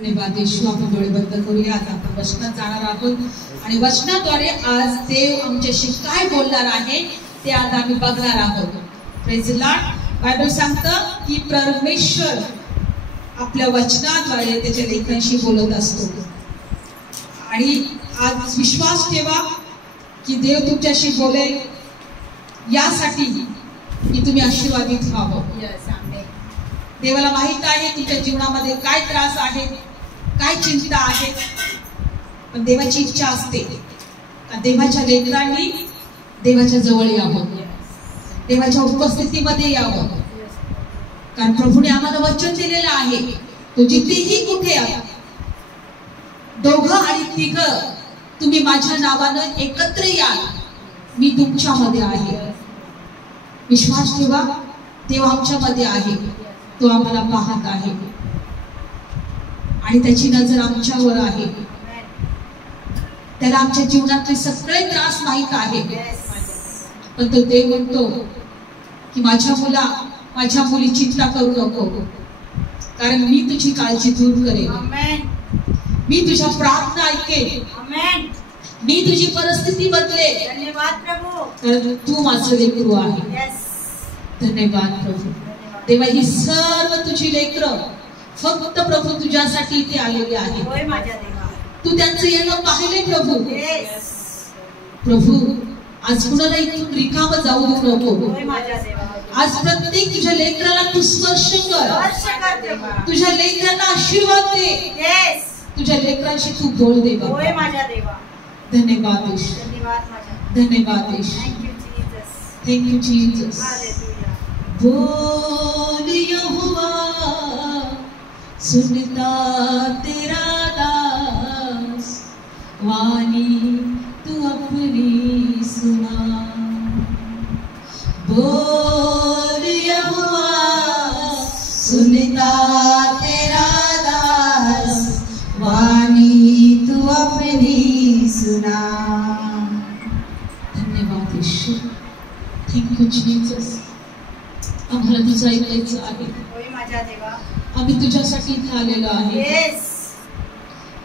धन्यवाद येशू. आपण डोळे बंद करूया. आता आपण वचनात जाणार आहोत आणि वचनाद्वारे आज देव आमच्याशी काय बोलणार आहे ते आज आम्ही बघणार आहोत. Praise the Lord. बायबल सांगतं की परमेश्वर आपल्या वचनाद्वारे त्याच्या लेकरांशी बोलत असतो आणि आज विश्वास ठेवा की देव तुमच्याशी बोलेल यासाठी की तुम्ही आशीर्वादित व्हावं. देवाला माहित आहे तुमच्या जीवनामध्ये काय त्रास आहे, काय चिंता आहे, पण देवाची इच्छा असते का देवाच्या लेकरांनी देवाच्या जवळ यावं, देवाच्या उपस्थितीमध्ये यावं. कारण प्रभूने आम्हाला वचन दिलेलं आहे तो जिथेही कुठे दोघं आणि तिघं तुम्ही माझ्या नावानं एकत्र या, मी तुमच्यामध्ये आहे. विश्वास ठेवा, देव आमच्यामध्ये आहे, तो आम्हाला पाहत आहे आणि त्याची नजर आमच्यावर आहे. त्याला आमच्या जीवनातले सगळे त्रास माहित आहे, पण तो देव म्हणतो की माझ्या मुला, माझ्या मुली चिंता करू नको, कारण मी तुझी काळजी दूर करेन, मी तुझ्या प्रार्थना ऐकेन, मी तुझी परिस्थिती बदलेन. धन्यवाद प्रभू, कारण तू माझं लेकरू आहे. धन्यवाद प्रभू. देवा ही सर्व तुझी लेकरं फक्त प्रभू तुझ्यासाठी इथे आलेली आहे. तू त्यांचं येणं पाहिले प्रभू. प्रभू आज कुणाला इथून रिकाम जाऊ देऊ नको. आज प्रत्येक तुझ्या लेकराला तू स्पर्श कर, तुझ्या लेकरांना आशीर्वाद दे, तुझ्या लेकरांशी तू बोल दे बाबा. धन्यवाद येशू, धन्यवाद येशू. Thank you Jesus. बोल यहोवा सुनता तेरा दास, वाणी तू अपनी सुना. बोल यहोवा सुनता तेरा दास, वाणी तू अपनी सुना. धन्यवाद येशू. Thank you Jesus. आम्हाला तुझं ऐकायचं आहे, आम्ही तुझ्यासाठी इथे आलेलो आहे.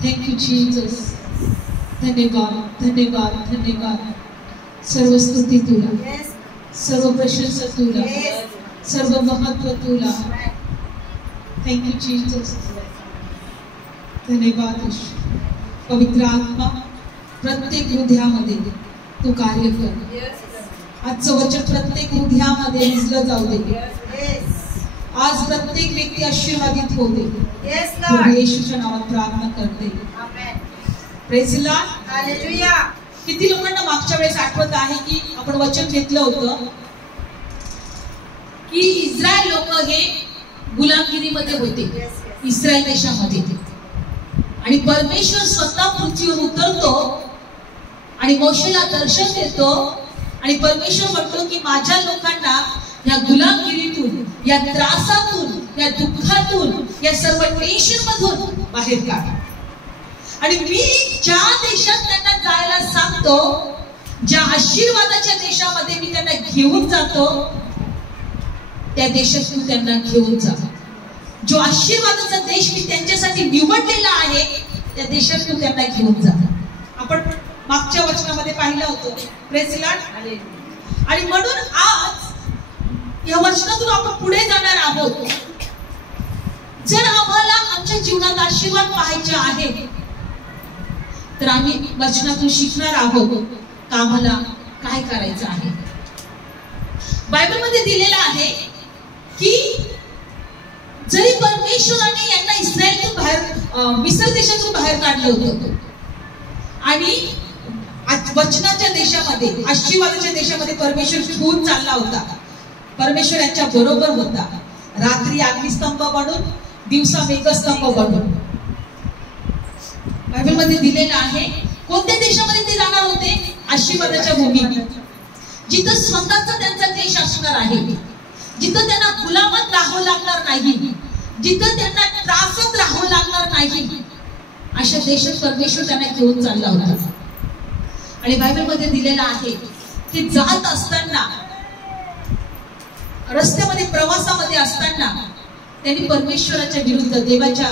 Thank you Jesus. धन्यवाद, धन्यवाद, धन्यवाद. सर्व स्तुती तुला, सर्व प्रशंसा तुला, सर्व महत्व तुला. Thank you Jesus. धन्यवाद. पवित्र आत्मा प्रत्येक हृदयामध्ये तू कार्य कर. आजचं वचन प्रत्येक हृदयामध्ये भिजलं जाऊ दे. आज प्रत्येक व्यक्ती आशीर्वादित होते. येशूच्या नावात प्रार्थना करते. Praise the Lord. हालेलुया. किती लोकांना मागच्या वेळेस आठवत आहे की आपण वचन घेतलं होतं की इस्रायल लोक हे गुलामगिरीमध्ये होते, इस्रायल देशामध्ये, आणि परमेश्वर स्वतः पृथ्वीवर उतरतो आणि मोशेला दर्शन देतो आणि परमेश्वर म्हणतो की माझ्या लोकांना या गुलामगिरीतून, या त्रासातून, या दुःखातून, या सर्व टेन्शन मधून बाहेर काढ. आणि मी ज्या देशात त्यांना जायला सांगतो, ज्या आशीर्वादाच्या देशामध्ये मी त्यांना घेऊन जातो, त्या देशात तू त्यांना घेऊन जा. जो आशीर्वादाचा देश मी त्यांच्यासाठी निवडलेला आहे, त्या देशात तू त्यांना घेऊन जा. आपण मागच्या वचनामध्ये पाहिलं होतं. Praise the lord. आणि म्हणून आज या वचनातून आपण पुढे जाणार आहोत. जर आम्हाला आमच्या जीवनात आशीर्वाद पाहायचे आहे तर आम्ही वचनातून शिकणार आहोत का आम्हाला काय करायचं आहे. बायबल मध्ये दिलेलं आहे की जरी परमेश्वराने यांना इस्रायलतून बाहेर, मिस्र देशातून बाहेर काढलं होतं आणि वचनाच्या देशामध्ये, आशीर्वादाच्या देशामध्ये परमेश्वर घेऊन चालला होता. परमेश्वर यांच्या बरोबर होता. रात्री अग्निस्तंभ बनून, दिवसा मेघस्तंभ बनून. बायबल मध्ये दिलेलं आहे. कोणत्या देशामध्ये ते जाणार होते? आशीर्वादाच्या भूमीत, जिथं स्वतःचा त्यांचा देश असणार आहे, जिथं त्यांना गुलामात राहावं लागणार नाही, जिथं त्यांना त्रासात राहावं लागणार नाही, अशा देशात परमेश्वर त्यांना घेऊन चालला होता. आणि बायबल मध्ये दिलेला आहे की जात असताना, रस्त्यामध्ये प्रवासामध्ये असताना त्यांनी परमेश्वराच्या विरुद्ध, देवाच्या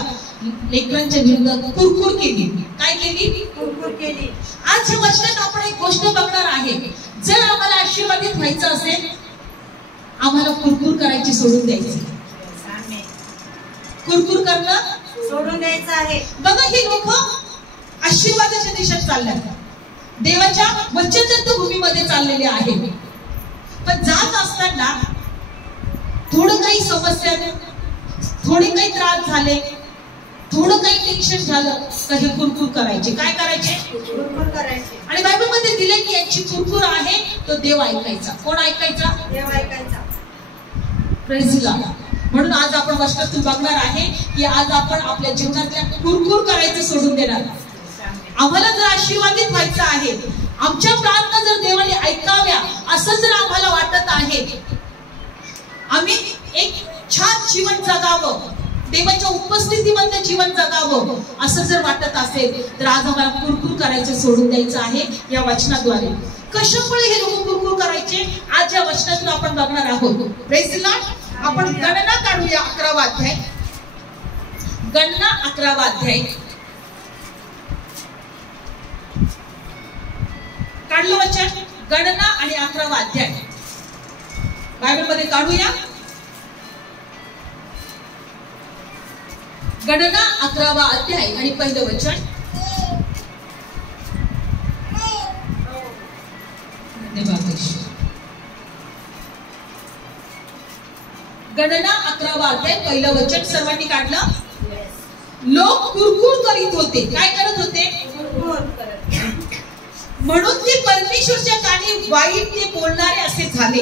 लेकरांच्या विरुद्ध कुरकुर केली. काय केली? कुरकुर केली. आज या वचनात आपण एक गोष्ट बघणार आहे. जर आम्हाला आशीर्वादित व्हायचं असेल, आम्हाला कुरकुर करायची सोडून द्यायची. कुरकुर करणं सोडून द्यायचं आहे. बघा, ही लोक आशीर्वादाच्या दिशेत चालल्यात, देवाच्या वचनदत्त भूमीमध्ये चाललेले आहेत. पण जात असताना थोडं काही समस्या, थोडे काही त्रास झाले, थोडं काही टेन्शन झालं, काही कुरकुर करायचे. काय करायचे? कुरकुर करायचे. आणि बायबल मध्ये दिले की यांची कुरकुर आहे तो देव ऐकायचा. कोण ऐकायचा? देव ऐकायचा. Praise God. म्हणून आज आपण वचनातून बघणार आहे की आज आपण आपल्या जीवनातल्या कुरकुर करायचं सोडून देणार. आम्हाला जर आशीर्वादित व्हायचं आहे, आमच्या प्रार्थना जर देवाने ऐकाव्या असं जर आम्हाला वाटत आहे, आम्ही एक छान जीवन जगावं, देवाच्या उपस्थितीमध्ये जीवन जगावं असं जर वाटत असेल, तर आज आम्हाला कुरकुर करायचं सोडून द्यायचं आहे या वचनाद्वारे. कशामुळे हे लोक कुरकुर करायचे आज या वचनातून आपण बघणार आहोत. Praise Lord. आपण गणना काढूया 11वा अध्याय. गणना 11वा अध्याय काढलं वचन. गणना आणि 11वा अध्याय बायबल मध्ये काढूया. गणना 11वा अध्याय आणि पहिलं वचन. गणना 11वा अध्याय पहिलं वचन सर्वांनी काढलं. लोक कुरकुर करीत होते. काय करत होते? म्हणून ते परमेश्वरच्या कानी वाईट ते बोलणारे असे झाले.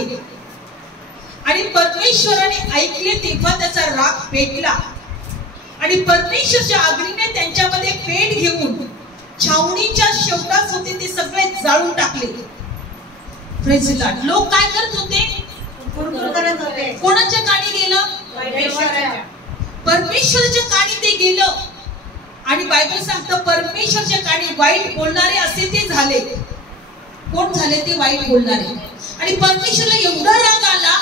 आणि परमेश्वराने ऐकले तेव्हा त्याचा राग पेटला. आणि परमेश्वरच्या अग्नीने त्यांच्यामध्ये पेट घेऊन छावणीच्या शेवटास होते ते सगळे जाळून टाकले. Praise Lord. लोक काय करत होते? कुरकुर करत होते. कोणाच्या कानी गेलं? परमेश्वराच्या कानी ते गेलं. आणि बायबल सांगतं परमेश्वरच्या कानी वाईट बोलणारे असे ते झाले. कोण झाले ते वाईट बोलणारे? आणि परमेश्वरला एवढा राग आला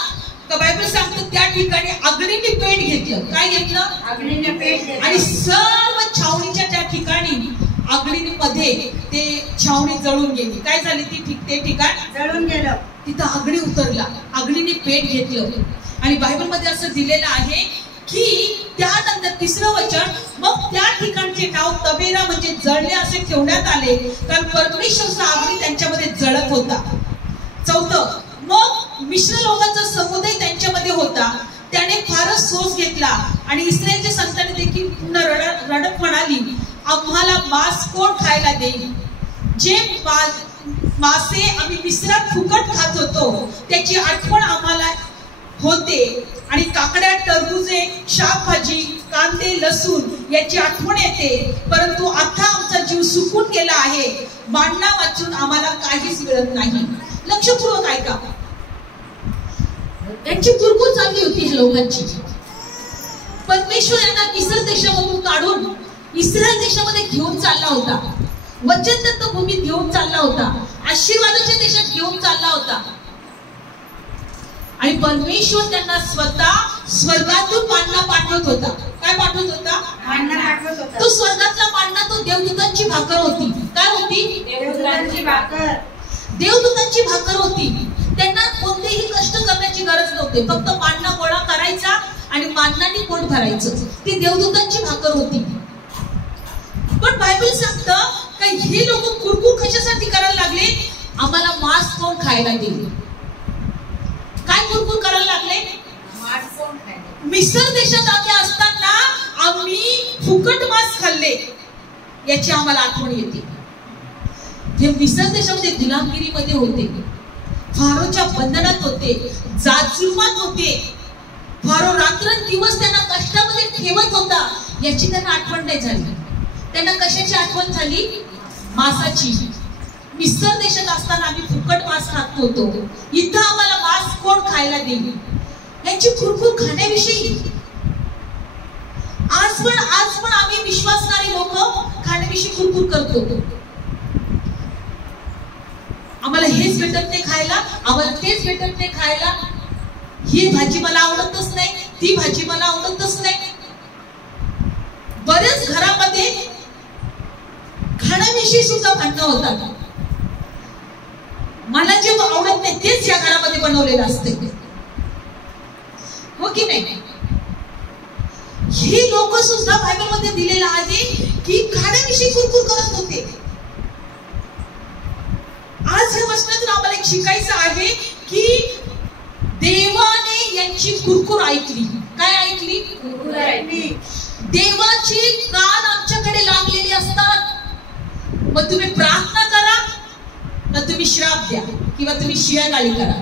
का बायबल सांगतं त्या ठिकाणी अग्नीने पेट घेतलं. काय घेतलं? अग्नीने पेट घेतलं. आणि सर्व छावणीच्या त्या ठिकाणी अग्नीमध्ये ते छावणी जळून गेली. काय झाली? ते ठिकाण जळून गेलं. तिथं अग्नी उतरला, अग्नीने पेट घेतलं. आणि बायबल मध्ये असं दिलेलं आहे की त्यानंतर तिसरं वचन, मग त्या ठिकाणचे नाव तबेरा म्हणजे जळले असे ठेवण्यात आले, कारण परमेश्वरचा अग्नी त्यांच्यामध्ये जळत होता. चौथं, मग मिश्र लोकांचा समुदाय त्यांच्यामध्ये होता, त्याने फारच सोस घेतला. आणि इस्रायलच्या संतांनी देखील पुन्हा रडत म्हणाली, आम्हाला मांस कोण खायला देईल? जे मासे आम्ही मिश्रात फुकट खात होतो त्याची आठवण आम्हाला होते. आणि काकड्या, टरबुजे, शाकभाजी, कांदे, लसूण याची आठवण येते. परंतु आता आमचा जीव सुकून गेला आहे, मांडणा वाचून आम्हाला काहीच मिळत नाही. लक्षपूर्वक ऐका. यांची कुरकुर चालली होती ह्या लोकांची. परमेश्वर यांना मिस्र देशामधून काढून इस्रायल देशामध्ये घेऊन चालला होता, वचनदत्त भूमीत घेऊन चालला होता, आशीर्वादाच्या देशात घेऊन चालला होता. आणि परमेश्वर त्यांना स्वतः स्वर्गातून मान्ना पाठवत होता. काय पाठवत होता? मान्ना पाठवत होता. तो स्वर्गातला मान्ना तो देवदूतांची भाकर होती. काय होती? देवदूतांची भाकर. देवदूतांची भाकर होती. त्यांना कोणतेही कष्ट करण्याची गरज नव्हती. फक्त मान्ना गोळा करायचा आणि मान्नाने पोट भरायचं. ती देवदूतांची भाकर होती. पण बायबल सांगतं का हे लोक कुरकुर कशासाठी करायला लागले? आम्हाला मांस कोण खायला देईल? काय कुरकुर करायला लागले? मांस कोण खायला? मिस्र देशात आम्ही असताना आम्ही फुकट मांस खाल्ले याची आम्हाला आठवण येते. हे मिस्र देशामध्ये गुलामगिरीमध्ये होते, फारोच्या बंधनात होते, जाजुमात होते. फारो रात्रंदिवस त्यांना कष्टामध्ये ठेवत होता याची त्यांना आठवण नाही झाली. त्यांना कशाची आठवण झाली? मांसाची. मिस्र देशात असताना आम्ही फुकट मांस खात होतो, इथं आम्हाला मांस कोण खायला देईल? यांची कुरकुर खाण्याविषयी. आज पण आम्ही विश्वासणारी लोक खाण्याविषयी कुरकुर करतो. आम्हाला हेच भेटत नाही खायला, आम्हाला तेच भेटत नाही खायला, ही भाजी मला आवडतच नाही, ती भाजी मला आवडतच नाही. बरेच घरामध्ये खाण्याविषयी सुद्धा भांडणं होतात. मला जे आवडत नाही तेच या घरामध्ये बनवलेलं असते, हो की नाही? ही लोक सुद्धा बायबलमध्ये दिलेलं आहे की खाण्याविषयी कुरकुर करत होते. आज या वचनातून आम्हाला एक शिकायचं आहे की देवाने यांची कुरकुर ऐकली. काय ऐकली? कुरकुर ऐकली. देवाची कान आमच्याकडे लागलेली असतात. मग तुम्ही प्रार्थना करा ना तुम्ही श्राप द्या किंवा तुम्ही शिव्यागाळी करा.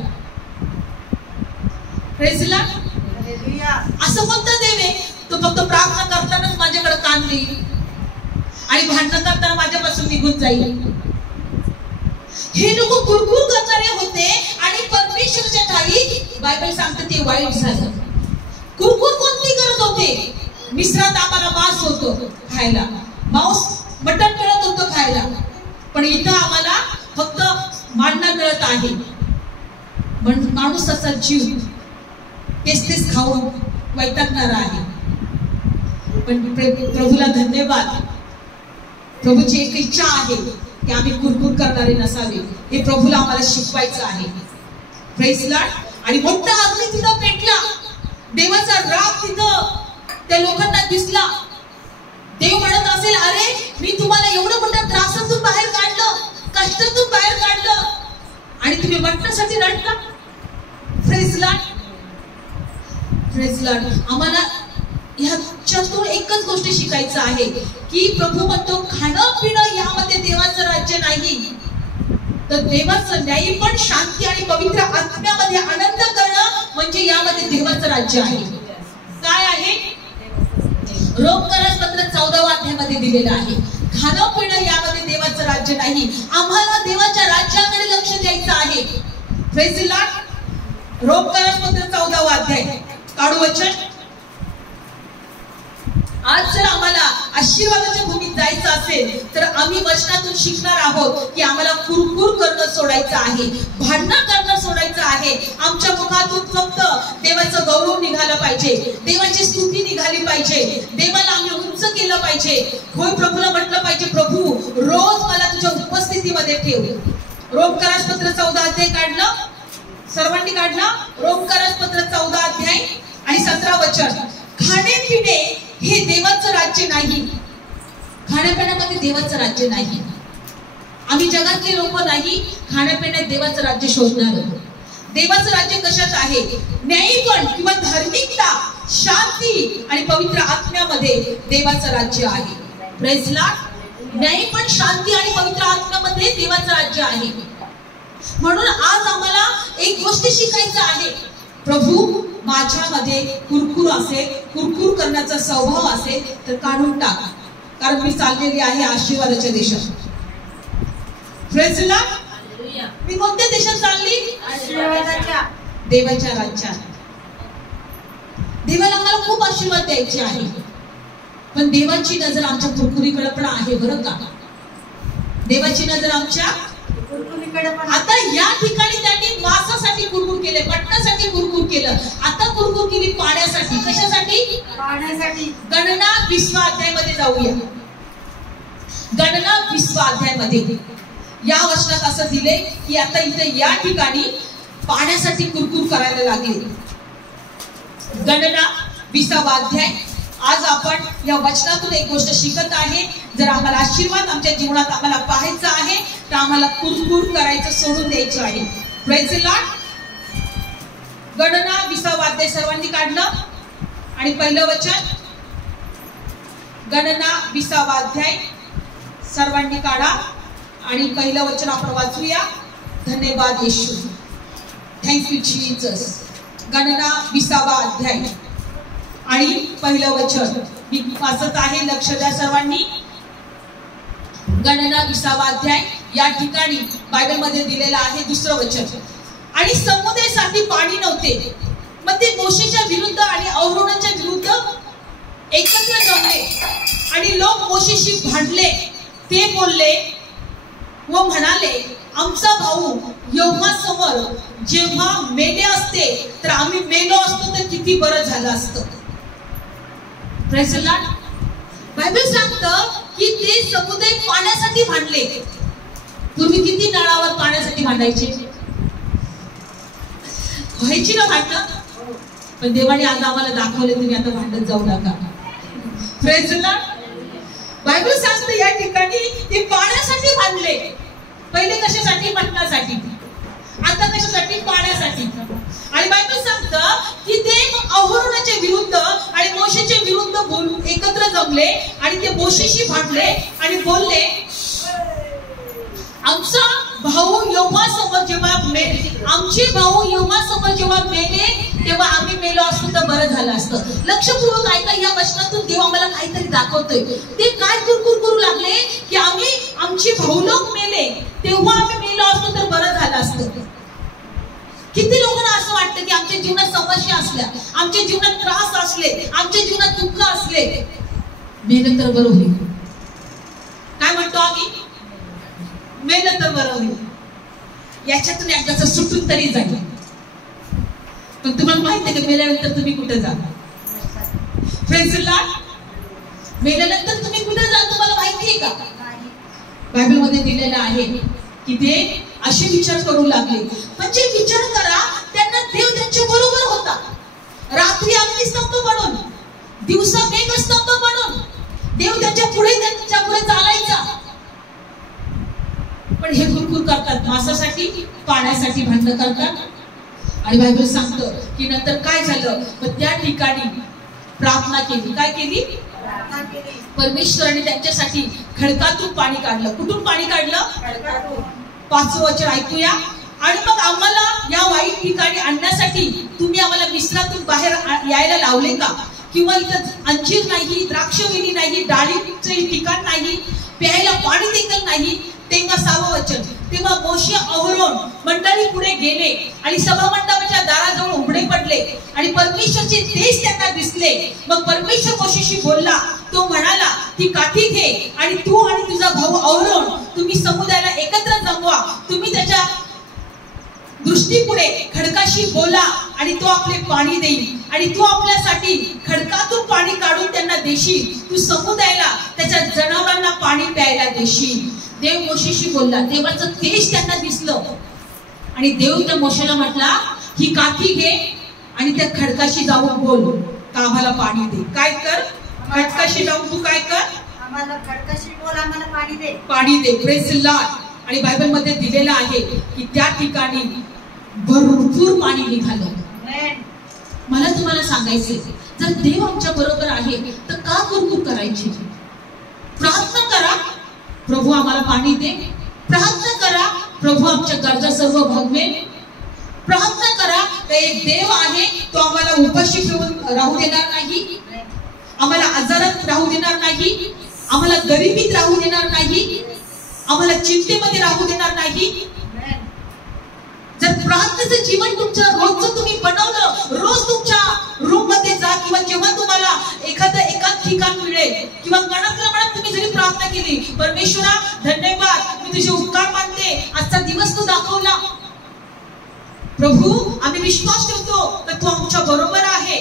Praise the Lord. असं कोणता देव आहे तो फक्त प्रार्थना करतानाच माझ्याकडे कान देईल आणि भांडण करताना माझ्यापासून निघून जाईल? हे लोक कुरकुर करणारे होते आणि परमेश्वराच्या ठाई बायबल सांगते ते वाईट झालं. कुरकुर कोणती करत होते? मिश्रात आम्हाला मांस होतो खायला, मटण मिळत होतं खायला, पण इथं आम्हाला फक्त मांडणं मिळत आहे. माणूसाचा जीव तेच खाऊन वैतागणारा आहे. पण प्रभूला धन्यवाद, प्रभूची एक इच्छा आहे की आम्ही कुरकुर करणारे नसावे. हे प्रभूला आम्हाला शिकवायचं आहे. Praise the lord. आणि मोठा अग्नी तिथं पेटला, देवाचा राग तिथं त्या लोकांना दिसला. देव म्हणत असेल, अरे मी तुम्हाला एवढं मोठ्या त्रासातून बाहेर काढलं, कष्टातून बाहेर काढलं आणि तुम्ही मटणासाठी रडता. Praise the lord. Praise the lord. आम्हाला ह्याच्यातून एकच गोष्ट शिकायचं आहे की प्रभू म्हणतो खाणं पिणं यामध्ये देवाचं राज्य नाही, तर देवाचं न्याय पण शांती आणि पवित्र आत्म्यामध्ये आनंद करणं म्हणजे यामध्ये देवाचं राज्य आहे. काय आहे? रोमकरास पत्र 14व्या अध्यायामध्ये दिलेलं आहे. खाणं पिणं यामध्ये देवाचं राज्य नाही. आम्हाला देवाच्या राज्याकडे लक्ष द्यायचं आहे. Praise the Lord. रोमकरास पत्र 14वा अध्याय काढू वचन. आज जर आम्हाला आशीर्वादाच्या भूमीत जायचं असेल तर आम्ही वचनातून शिकणार आहोत की आम्हाला कुरकुर करणं सोडायचं आहे, भांडणं करणं सोडायचं आहे. आमच्या मुखातून फक्त देवाचं गौरव निघालं पाहिजे, देवाची स्तुती निघाली पाहिजे, देवाला आम्ही उंच केलं पाहिजे. होय, प्रभूला म्हटलं पाहिजे, प्रभू रोज मला तुझ्या उपस्थितीमध्ये ठेव. रोमकरास पत्र 14 अध्याय काढलं, सर्वांनी काढला. रोमकरास पत्र 14 अध्याय आणि 17 वचन. खाणे पिणे हे देवाचं राज्य नाही. खाण्यापिण्यामध्ये देवाचं राज्य नाही. आम्ही जगातले लोक नाही खाण्यापिण्यात देवाचं राज्य शोधणार. देवाचं राज्य कशात आहे? न्यायपण किंवा धार्मिकता, शांती आणि पवित्र आत्म्यामध्ये देवाचं राज्य आहे. Praise the lord. न्यायपण, शांती आणि पवित्र आत्म्यामध्ये देवाचं राज्य आहे. म्हणून आज आम्हाला एक गोष्ट शिकायचं आहे. प्रभू माझ्यामध्ये कुरकुर असेल, कुरकुर करण्याचा स्वभाव असेल तर काढून टाक, कारण मी चाललेली आहे आशीर्वादाच्या देशात. Praise the Lord. मी कोणत्या देशात चालली? आशीर्वादाच्या, देवाच्या राज्यात. देवाला आम्हाला खूप आशीर्वाद द्यायचे आहे, पण देवाची नजर आमच्या कुरकुरीकडे पण आहे बरं का. देवाची नजर आमच्या कुरकुरीकडे पण. आता या ठिकाणी त्यांनी मांसासाठी कुरकुर केले, मटणासाठी कुरकुर केलं, आता कुरकुर केली पाण्यासाठी. कशासाठी? पाण्यासाठी. गणना 20व्या अध्यायामध्ये जाऊया. गणना 20व्या अध्यायामध्ये या वचनात असं दिले की आता इथे या ठिकाणी पाण्यासाठी कुरकुर करायला लागले. गणना 20वा अध्याय. आज आपण या वचनातून एक गोष्ट शिकत आहे. जर आम्हाला आशीर्वाद आमच्या जीवनात आम्हाला पाहायचा आहे तर आम्हाला कुरकुर करायचं सोडून द्यायचं आहे. Praise the Lord. गणना 20वा अध्याय सर्वांनी काढलं आणि पहिलं वचन. गणना 20वा अध्याय सर्वांनी काढा आणि पहिलं वचन आपण वाचूया. धन्यवाद येशू. Thank you Jesus. गणना 20वा अध्याय आणि पहिलं वचन मी वाचत आहे, लक्ष द्या सर्वांनी. गणना 20वा अध्याय या ठिकाणी बायबलमध्ये दिलेलं आहे दुसरं वचन. आणि समुदायासाठी पाणी नव्हते, मग ते मोशेच्या विरुद्ध आणि अहरोनाच्या विरुद्ध एकत्र जमले आणि लोक मोशेशी भांडले. ते बोलले व म्हणाले, आमचा भाऊ यहोवासमोर जेव्हा मेले असते तर आम्ही मेलो असतो तर किती बरं झालं असतं. Praise the Lord. बायबल सांगतं की ते समुदाय पाण्यासाठी भांडले. पूर्वी किती नळावर पाण्यासाठी भांडायचे, व्हायची ना भांडणं. पण देवाने आज आम्हाला दाखवले तुम्ही आता भांडत जाऊ नका. Praise the Lord. बायबल सांगते या ठिकाणी ते पाण्यासाठी भांडले. पहिले कशासाठी? मटणासाठी. आता कशासाठी? पाण्यासाठी. आणि बायबल सांगतं की ते अहोराच्या विरुद्ध आणि मोशेच्या विरुद्ध बोलून एकत्र जमले आणि ते मोशेशी भांडले आणि बोलले, आमचा भाऊ यहोवासमोर जेव्हा आमचे भाऊ यहोवासमोर जेव्हा मेले तेव्हा आम्ही मेलो असतो तर बरं झालं असतं. लक्षपूर्वक ऐका, या वचनातून देव आम्हाला काहीतरी दाखवतोय. ते काय कुरकुर करू लागले की आमचे भाऊ लोक मेले तेव्हा आम्ही मेलो असतो तर बरं झालं असतं. किती लोकांना असं वाटतं की आमच्या जीवनात समस्या असल्या, आमच्या जीवनात त्रास असले, आमच्या जीवनात दुःख असले, मेलं तर बरं होईल. काय म्हणतो आम्ही? मेलं तर बरं होईल, याच्यातून एकदाच सुटून तरी जाईल. पण तुम्हाला माहिती आहे की मेल्यानंतर तुम्ही कुठे जा? Praise the Lord. मेल्यानंतर तुम्ही कुठे जा तुम्हाला माहिती आहे का? बायबल मध्ये दिलेलं आहे की ते असे विचार करू लागले. म्हणजे विचार करा, त्यांना देव त्यांच्या बरोबर होता. रात्री अग्निस्तंभ बनून, दिवसा मेघस्तंभ बनून देव त्यांच्या पुढे चालायचा. पण हे कुरकुर करतात, मांसासाठी, पाण्यासाठी भांडण करतात. आणि बायबल सांगतं की नंतर काय झालं? मग त्या ठिकाणी प्रार्थना केली. काय केली? परमेश्वराने त्यांच्यासाठी खडकातून पाणी काढलं. कुठून पाणी काढलं? 5वं वचन ऐकूया. आणि मग आम्हाला या वाईट ठिकाणी आणण्यासाठी तुम्ही आम्हाला मिस्रातून बाहेर यायला लावले का? किंवा इथं अंजीर नाही, द्राक्षवेली नाही, डाळीचे ठिकाण नाही, प्यायला पाणी देखील नाही. तेव्हा 6वं वचन, तेव्हा मोशे अहोरोन मंडळी पुढे गेले आणि सभामंडपाच्या दाराजवळ उघडे पडले आणि परमेश्वरचे तेज त्यांना दिसले. मग परमेश्वर मोशेशी बोलला. तो म्हणाला, ती काठी घे आणि तू आणि तुझा भाऊ अहोरोन तुम्ही समुदायाला एकत्र जमवा. तुम्ही त्याच्या दृष्टीपुढे खडकाशी बोला आणि तो आपले पाणी देईल आणि तू आपल्यासाठी खडकातून पाणी काढून त्यांना देशील. तू समुदायाला त्याच्या जनावरांना पाणी प्यायला देशील. देव मोशेशी बोलला. देवाचं तेज त्यांना दिसलं आणि देव त्या मोशेला म्हटला, ही काठी घे आणि त्या खडकाशी जाऊन बोल, का आम्हाला पाणी दे. काय कर? खडकाशी जाऊन तू काय कर? आम्हाला खडकाशी बोल, आम्हाला पाणी दे. पाणी दे. Praise the lord. आणि बायबल मध्ये दिलेलं आहे की त्या ठिकाणी भरपूर पाणी निघालं. मला तुम्हाला सांगायचंय, जर देव आमच्या बरोबर आहे तर का कुरकुर करायची? प्रार्थना करा, प्रभू आम्हाला पाणी दे. प्रार्थना करा, प्रभू आमच्या गरजा सर्व भागवेल. प्रार्थना करा, एक देव आहे, तो आम्हाला उपाशी ठेवून राहू देणार नाही, आम्हाला आजारात राहू देणार नाही, आम्हाला गरिबीत राहू देणार नाही, आम्हाला चिंतेमध्ये राहू देणार नाही. जर प्रार्थनेचं जीवन तुमच्या रोजचं तुम्ही बनवलं, रोज तुमच्या रूम मध्ये जा किंवा जेव्हा तुम्हाला एकाच ठिकाण मिळेल किंवा मनात तुम्ही जरी प्रार्थना केली, परमेश्वरा धन्यवाद, मी तुझे उपकार मानते, आजचा दिवस तू दाखवला. प्रभू आम्ही विश्वास ठेवतो तर तू आमच्या बरोबर आहे.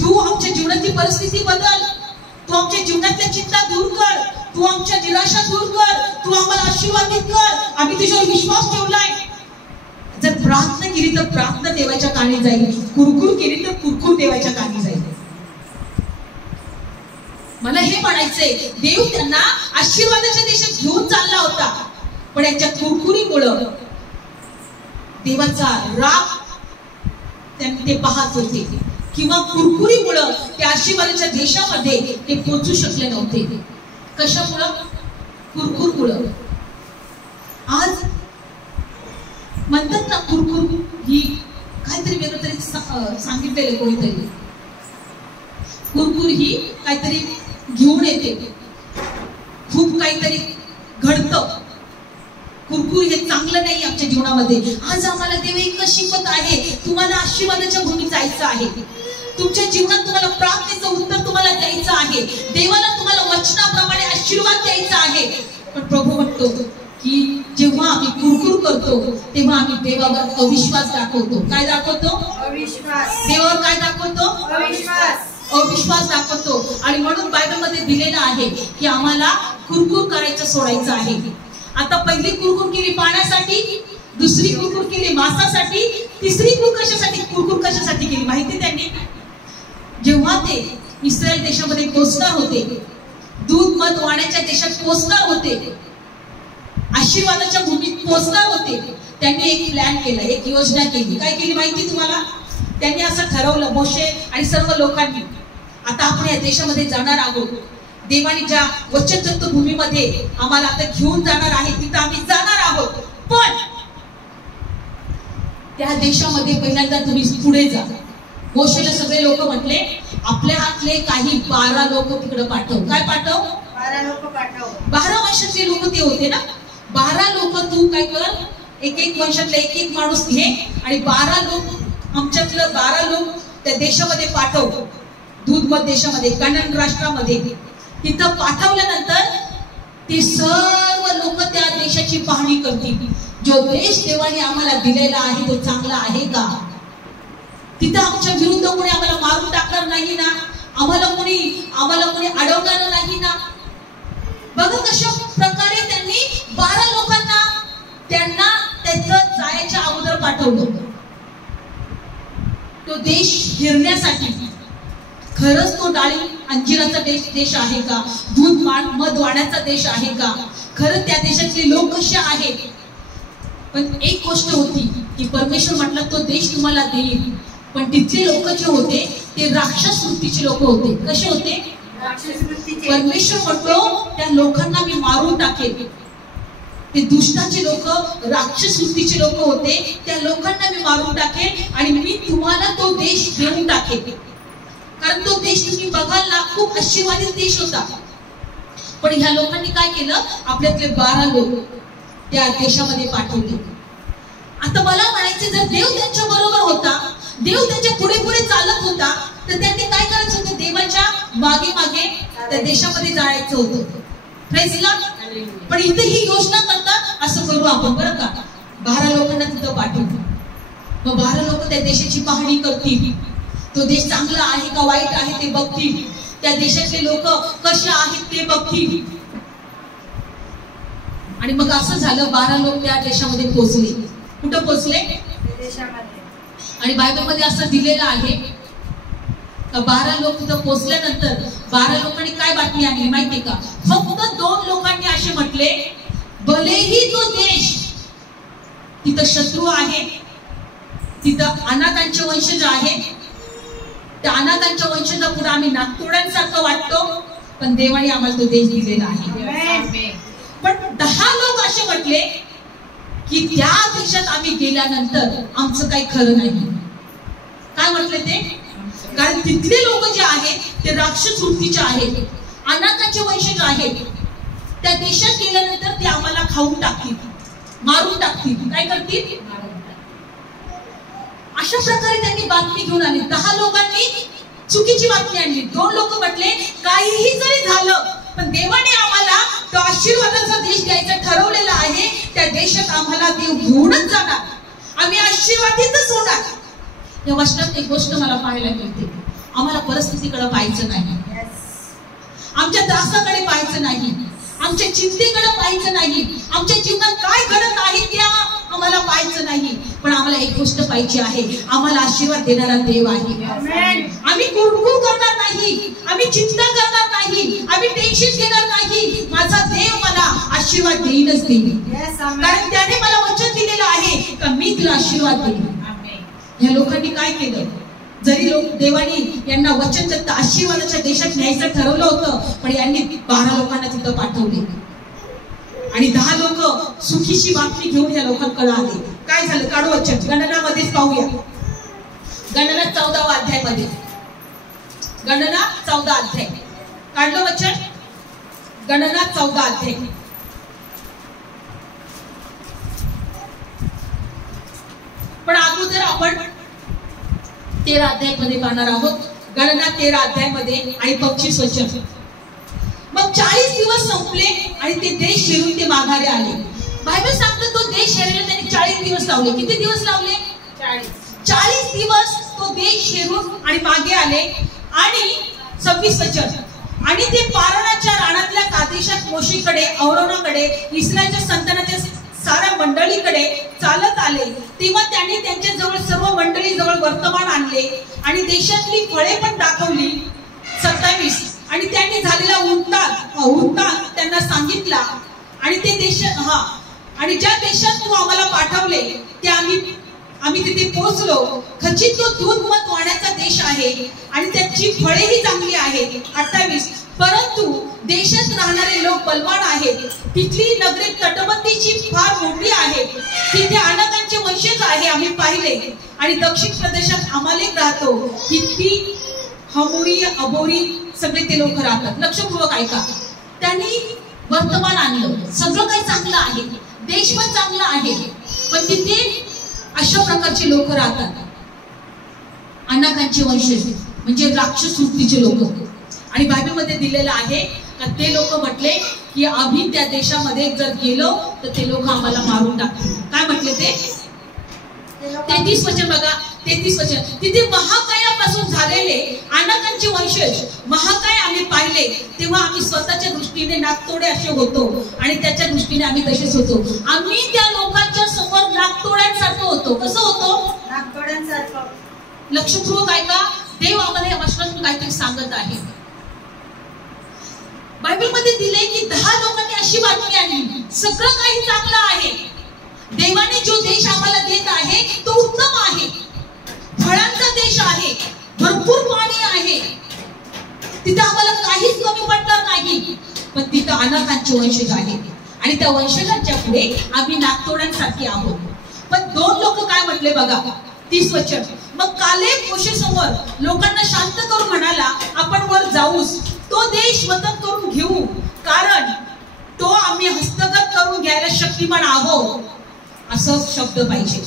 तू आमच्या जीवनाची परिस्थिती बदल, तू आमच्या जीवनातल्या चिंता दूर कर, तू आमच्या निराशा दूर कर, तू आम्हाला आशीर्वादित कर. आम्ही तुझ्यावर विश्वास ठेवलाय. जर प्रार्थना केली तर प्रार्थना देवाच्या कानी जाईल, कुरकुर केली तर कुरकुर देवाच्या कानी जाईल. मला हे म्हणायचंय, देव त्यांना आशीर्वादाच्या देशात घेऊन चालला होता, पण यांच्या कुरकुरीमुळं देवाचा राग ते पाहत होते किंवा कुरकुरीमुळं त्या आशीर्वादाच्या देशामध्ये ते पोहोचू शकले नव्हते. कशामुळं? कुरकुरमुळं. आज म्हणतात ना, कुरकुर ही काहीतरी वेगळं तरी सांगितलेलं कोणीतरी. कुरकुर ही काहीतरी घेऊन येते, खूप काहीतरी घडतं. कुरकुर हे चांगलं नाही आमच्या जीवनामध्ये. आज आम्हाला देव एक शिकवत आहे, तुम्हाला आशीर्वादाच्या भूमीत जायचं आहे. तुमच्या जीवनात तुम्हाला प्रार्थनेचं उत्तर तुम्हाला द्यायचं आहे. देवाला तुम्हाला वचनाप्रमाणे आशीर्वाद द्यायचा आहे. पण प्रभू म्हणतो की जेव्हा आम्ही कुरकुर करतो तेव्हा आम्ही देवावर अविश्वास दाखवतो. काय दाखवतो? अविश्वास. देवावर काय दाखवतो? अविश्वास. अविश्वास दाखवतो. आणि म्हणून बायबलमध्ये दिलेलं आहे की आम्हाला कुरकुर करायचं सोडायचं आहे. आता पहिली कुरकुर केली पाण्यासाठी, दुसरी कुरकुर केली मांसासाठी, तिसरी कुरकुर कशासाठी केली माहिती त्यांनी? जेव्हा ते इस्रायल देशामध्ये पोचणार होते, दूध मध वाण्याच्या देशात पोचणार होते, आशीर्वादाच्या भूमीत पोचणार होते, त्यांनी एक प्लॅन केला, एक योजना केली. काय केली माहिती तुम्हाला? त्यांनी असं ठरवलं, मोशे आणि सर्व लोकांनी, आता आपण या देशामध्ये जाणार आहोत. देवाने ज्या वचनदत्त भूमीमध्ये आम्हाला आता घेऊन जाणार आहे तिथं आम्ही जाणार आहोत. पण त्या देशामध्ये पहिल्यांदा तुम्ही पुढे जा. मोशेला सगळे लोक म्हटले, आपल्या हातले काही 12 लोक तिकडे पाठव. काय पाठव? 12 लोक पाठव. 12 वंशातले लोक ते होते ना. 12 लोक तू काय कर, एक वंशातले एक माणूस घे आणि 12 लोक आमच्यातलं 12 लोक त्या देशामध्ये पाठव. दूधमध देशामध्ये, कनान राष्ट्रामध्ये. तिथं पाठवल्यानंतर ते सर्व लोक त्या देशाची पाहणी करतील. जो देश देवाने आम्हाला दिलेला आहे तो चांगला आहे का? तिथं आमच्या विरुद्ध कोणी आम्हाला मारून टाकणार नाही ना, आम्हाला कोणी अडवणार नाही ना. बघा कशा प्रकारे त्यांनी 12 लोकांना त्यांना त्याचं जायच्या अगोदर पाठवलं. तो देश फिरण्यासाठी. खरंच तो डाळी अंजिराचा देश आहे का? दूध मध वाण्याचा देश आहे का? खरंच त्या देशातले लोक कसे आहेत? पण एक गोष्ट होती की परमेश्वर म्हटलं तो देश तुम्हाला देईल, पण तिथले लोक जे होते ते राक्षस वृत्तीचे लोक होते. कसे होते? राक्षस वृत्तीचे. परमेश्वर म्हटलो त्या लोकांना मी मारून टाकेल. ते दुष्टाचे लोक, राक्षस वृत्तीचे लोक होते, त्या लोकांना मी मारून टाकेल आणि मी तुम्हाला तो देश देऊन टाकेल. कारण तो देश तुम्ही बघाल ना, खूप आशीर्वादित देश होता. पण ह्या लोकांनी काय केलं? आपल्यातले 12 लोक त्या देशामध्ये पाठवले. आता मला म्हणायचे, जर देव त्यांच्या बरोबर होता, देव त्यांच्या पुढे पुढे चालत होता, तर त्यांनी काय करायचं होतं? देवाच्या मागे मागे त्या देशामध्ये जायचं होतं. Praise Lord. पण इथे ही योजना करतात, असं करू आपण बरं का, 12 लोकांना तिथं पाठवू. मग 12 लोक त्या देशाची पाहणी करतील. तो देश चांगला आहे का वाईट आहे ते बघतील. त्या देशातले लोक कसे आहेत ते बघतील. आणि मग असं झालं, 12 लोक त्या देशामध्ये पोहोचले. कुठं पोहोचले? देशामध्ये. आणि बायबलमध्ये असं दिलेलं आहे का 12 लोक तिथं पोहोचल्यानंतर 12 लोकांनी काय बातमी आणली माहितीये का? फक्त 2 लोकांनी असे म्हटले, भलेही तो देश तिथं शत्रू आहे, तिथं अनाथांचे वंशज आहेत, त्या अनाथांच्या वंशजा पुढे आम्ही नागतोड्यांसारखं वाटतो, पण देवाने आम्हाला तो देश दिलेला आहे. पण 10 लोक असे म्हटले की त्या देशात आम्ही गेल्यानंतर आमचं काही खरं नाही. काय म्हटले ते? कारण तिथले लोक जे आहेत ते राक्षस वृत्तीचे आहेत, अनाथांचे वंशज आहेत. त्या देशात गेल्यानंतर ते आम्हाला खाऊन टाकतील, मारून टाकतील. काय करतील? अशा प्रकारे त्यांनी बातमी घेऊन आली. 10 लोकांनी चुकीची बातमी आणली. 2 लोक म्हटले, काहीही जरी झालं पण देवाने आम्हाला तो आशीर्वादाचा देश द्यायचा ठरवलेला आहे. त्या देशात आम्हाला देव घेऊनच जाणार, आम्ही आशीर्वादितच होणार. या वचनात एक गोष्ट मला पाहायला मिळते, आम्हाला परिस्थितीकडे पाहायचं नाही, आमच्या त्रासाकडे पाहायचं नाही, आमच्या चिंतेकडे पाहायचं नाही, आमच्या जीवनात काय घडत आहे त्या आम्हाला पाहायचं नाही. पण आम्हाला एक गोष्ट पाहिजे आहे, आम्हाला आशीर्वाद देणारा देव आहे. आम्ही कुरकुर करणार नाही, आम्ही चिंता करणार नाही, आम्ही टेन्शन घेणार नाही. माझा देव मला आशीर्वाद देईनच देईल, कारण त्याने मला वचन दिलेलं आहे का मी तुला आशीर्वाद देईन. या लोकांनी काय केलं? जरी लोक देवानी यांना वचनदत्त आशीर्वादाच्या देशात न्यायचं ठरवलं होतं, पण यांनी 12 लोकांना तिथं पाठवले आणि 10 लोक सुखीची बातमी घेऊन या लोकांकडे आले. काय झालं? काढू वचन, गणनामध्येच पाहूया. गणना 14वा अध्यायमध्ये, गणना 14 अध्याय काढलं वचन. गणना 14 अध्याय. पण अगोदर आपण 13 अध्यायमध्ये पाहणार आहोत. गणना 13 अध्यायमध्ये आणि 25 वचन. मग 40 दिवस संपले आणि ते देश शिरून ते माघारी आले. बायबल सांगतो तो देश शिरायला त्यांनी 40 दिवस लावले. किती दिवस लावले? 40 दिवस तो देश शिरून आणि मागे आले. आणि 26 वचन, आणि ते पारणाच्या रानातल्या कादेशात मोशेकडे, औरोनाकडे, इस्रायलच्या संतानाच्या साऱ्या मंडळीकडे चालत आले. तेव्हा त्यांनी त्यांच्या जवळ सर्व मंडळी जवळ वर्तमान आणले आणि देशातली फळे पण दाखवली. 27, आणि त्यांनी झालेला वृत्तांत त्यांना सांगितला. आणि ते देश आणि ज्या देशात तू आम्हाला पाठवले ते आम्ही तिथे पोहोचलो. खचित तो दूध मध वाहण्याचा देश आहे आणि त्याची फळेही चांगली आहेत. 28, परंतु देशात राहणारे लोक बलवान आहेत. तिथली नगरे तटबंदीची फार मोठी आहेत. तिथे अनाकांचे वंशज आहे आम्ही पाहिले. आणि दक्षिण प्रदेशात अमालेक राहतो. हित्ती, हमोरी, अबोरी सगळे ते लोक राहतात. लक्षपूर्वक ऐका. त्यांनी वर्तमान आणलं, सगळं काही चांगलं आहे, देश पण चांगला आहे, पण तिथे अशा प्रकारचे लोक राहतात. अनाकांचे वंशज म्हणजे राक्षस वृत्तीचे लोक. आणि बायबलमध्ये दिलेलं आहे का ते लोक म्हटले की आम्ही त्या देशामध्ये जर गेलो तर ते लोक आम्हाला मारून टाकतील. काय म्हटले ते? 33 वचन बघा. 33 वचन, तिथे महाकायापासून झालेले अनाकांचे वंशज महाकाय आम्ही पाहिले. तेव्हा आम्ही स्वतःच्या दृष्टीने नाकतोडे असे होतो आणि त्याच्या दृष्टीने आम्ही तसेच होतो. आम्ही त्या लोकांच्या समोर नाकतोड्यांसारखं होतो. कसं होतो? नागतोड्यांसारखं. लक्षपूर्वक ऐका. देव आम्हाला या वचनातून काहीतरी सांगत आहे. बायबलमध्ये दिले की 10 लोकांनी अशी बातमी आणली, सगळं काही चांगलं आहे, देवाने जो देश आम्हाला देत आहे तो उत्तम आहे, फळांचा देश आहे, भरपूर पाणी आहे, तिथे आम्हाला काहीच कमी पडणार नाही. पण तिथं अनाकांचे वंशज आहेत आणि त्या वंशजांच्या पुढे आम्ही नागतोड्यांसारखी आहोत. पण 2 लोक काय म्हटले बघा. 30 वचन, मग कालेब मोशेसमोर लोकांना शांत करून म्हणाला, आपण वर जाऊच, तो देश वतन करून घेऊ, कारण तो आम्ही हस्तगत करून घ्यायला शक्तिमान आहोत. असं शब्द पाहिजे.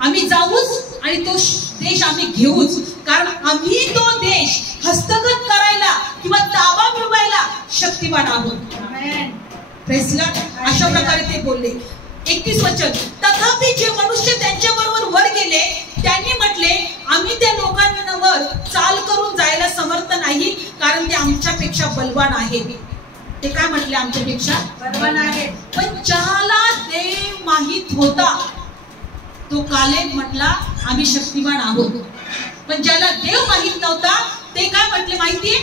आम्ही जाऊच आणि तो देश आम्ही घेऊच, कारण आम्ही तो देश हस्तगत करायला किंवा ताबा मिळवायला शक्तिमान आहोत. Praise Lord. अशा प्रकारे ते बोलले. 31 वचन, तथापि जे मनुष्य त्यांच्या बरोबर वर गेले त्यांनी म्हटले, आम्ही त्या लोकांवर चाल करून जायला समर्थ नाही, कारण ते आमच्यापेक्षा बलवान आहेत. ते काय म्हटले? आमच्यापेक्षा बलवान आहेत. पण ज्याला देव माहित होता तो कालेब म्हटला, आम्ही शक्तिमान आहोत. पण ज्याला देव माहित नव्हता ते काय म्हटले माहितीये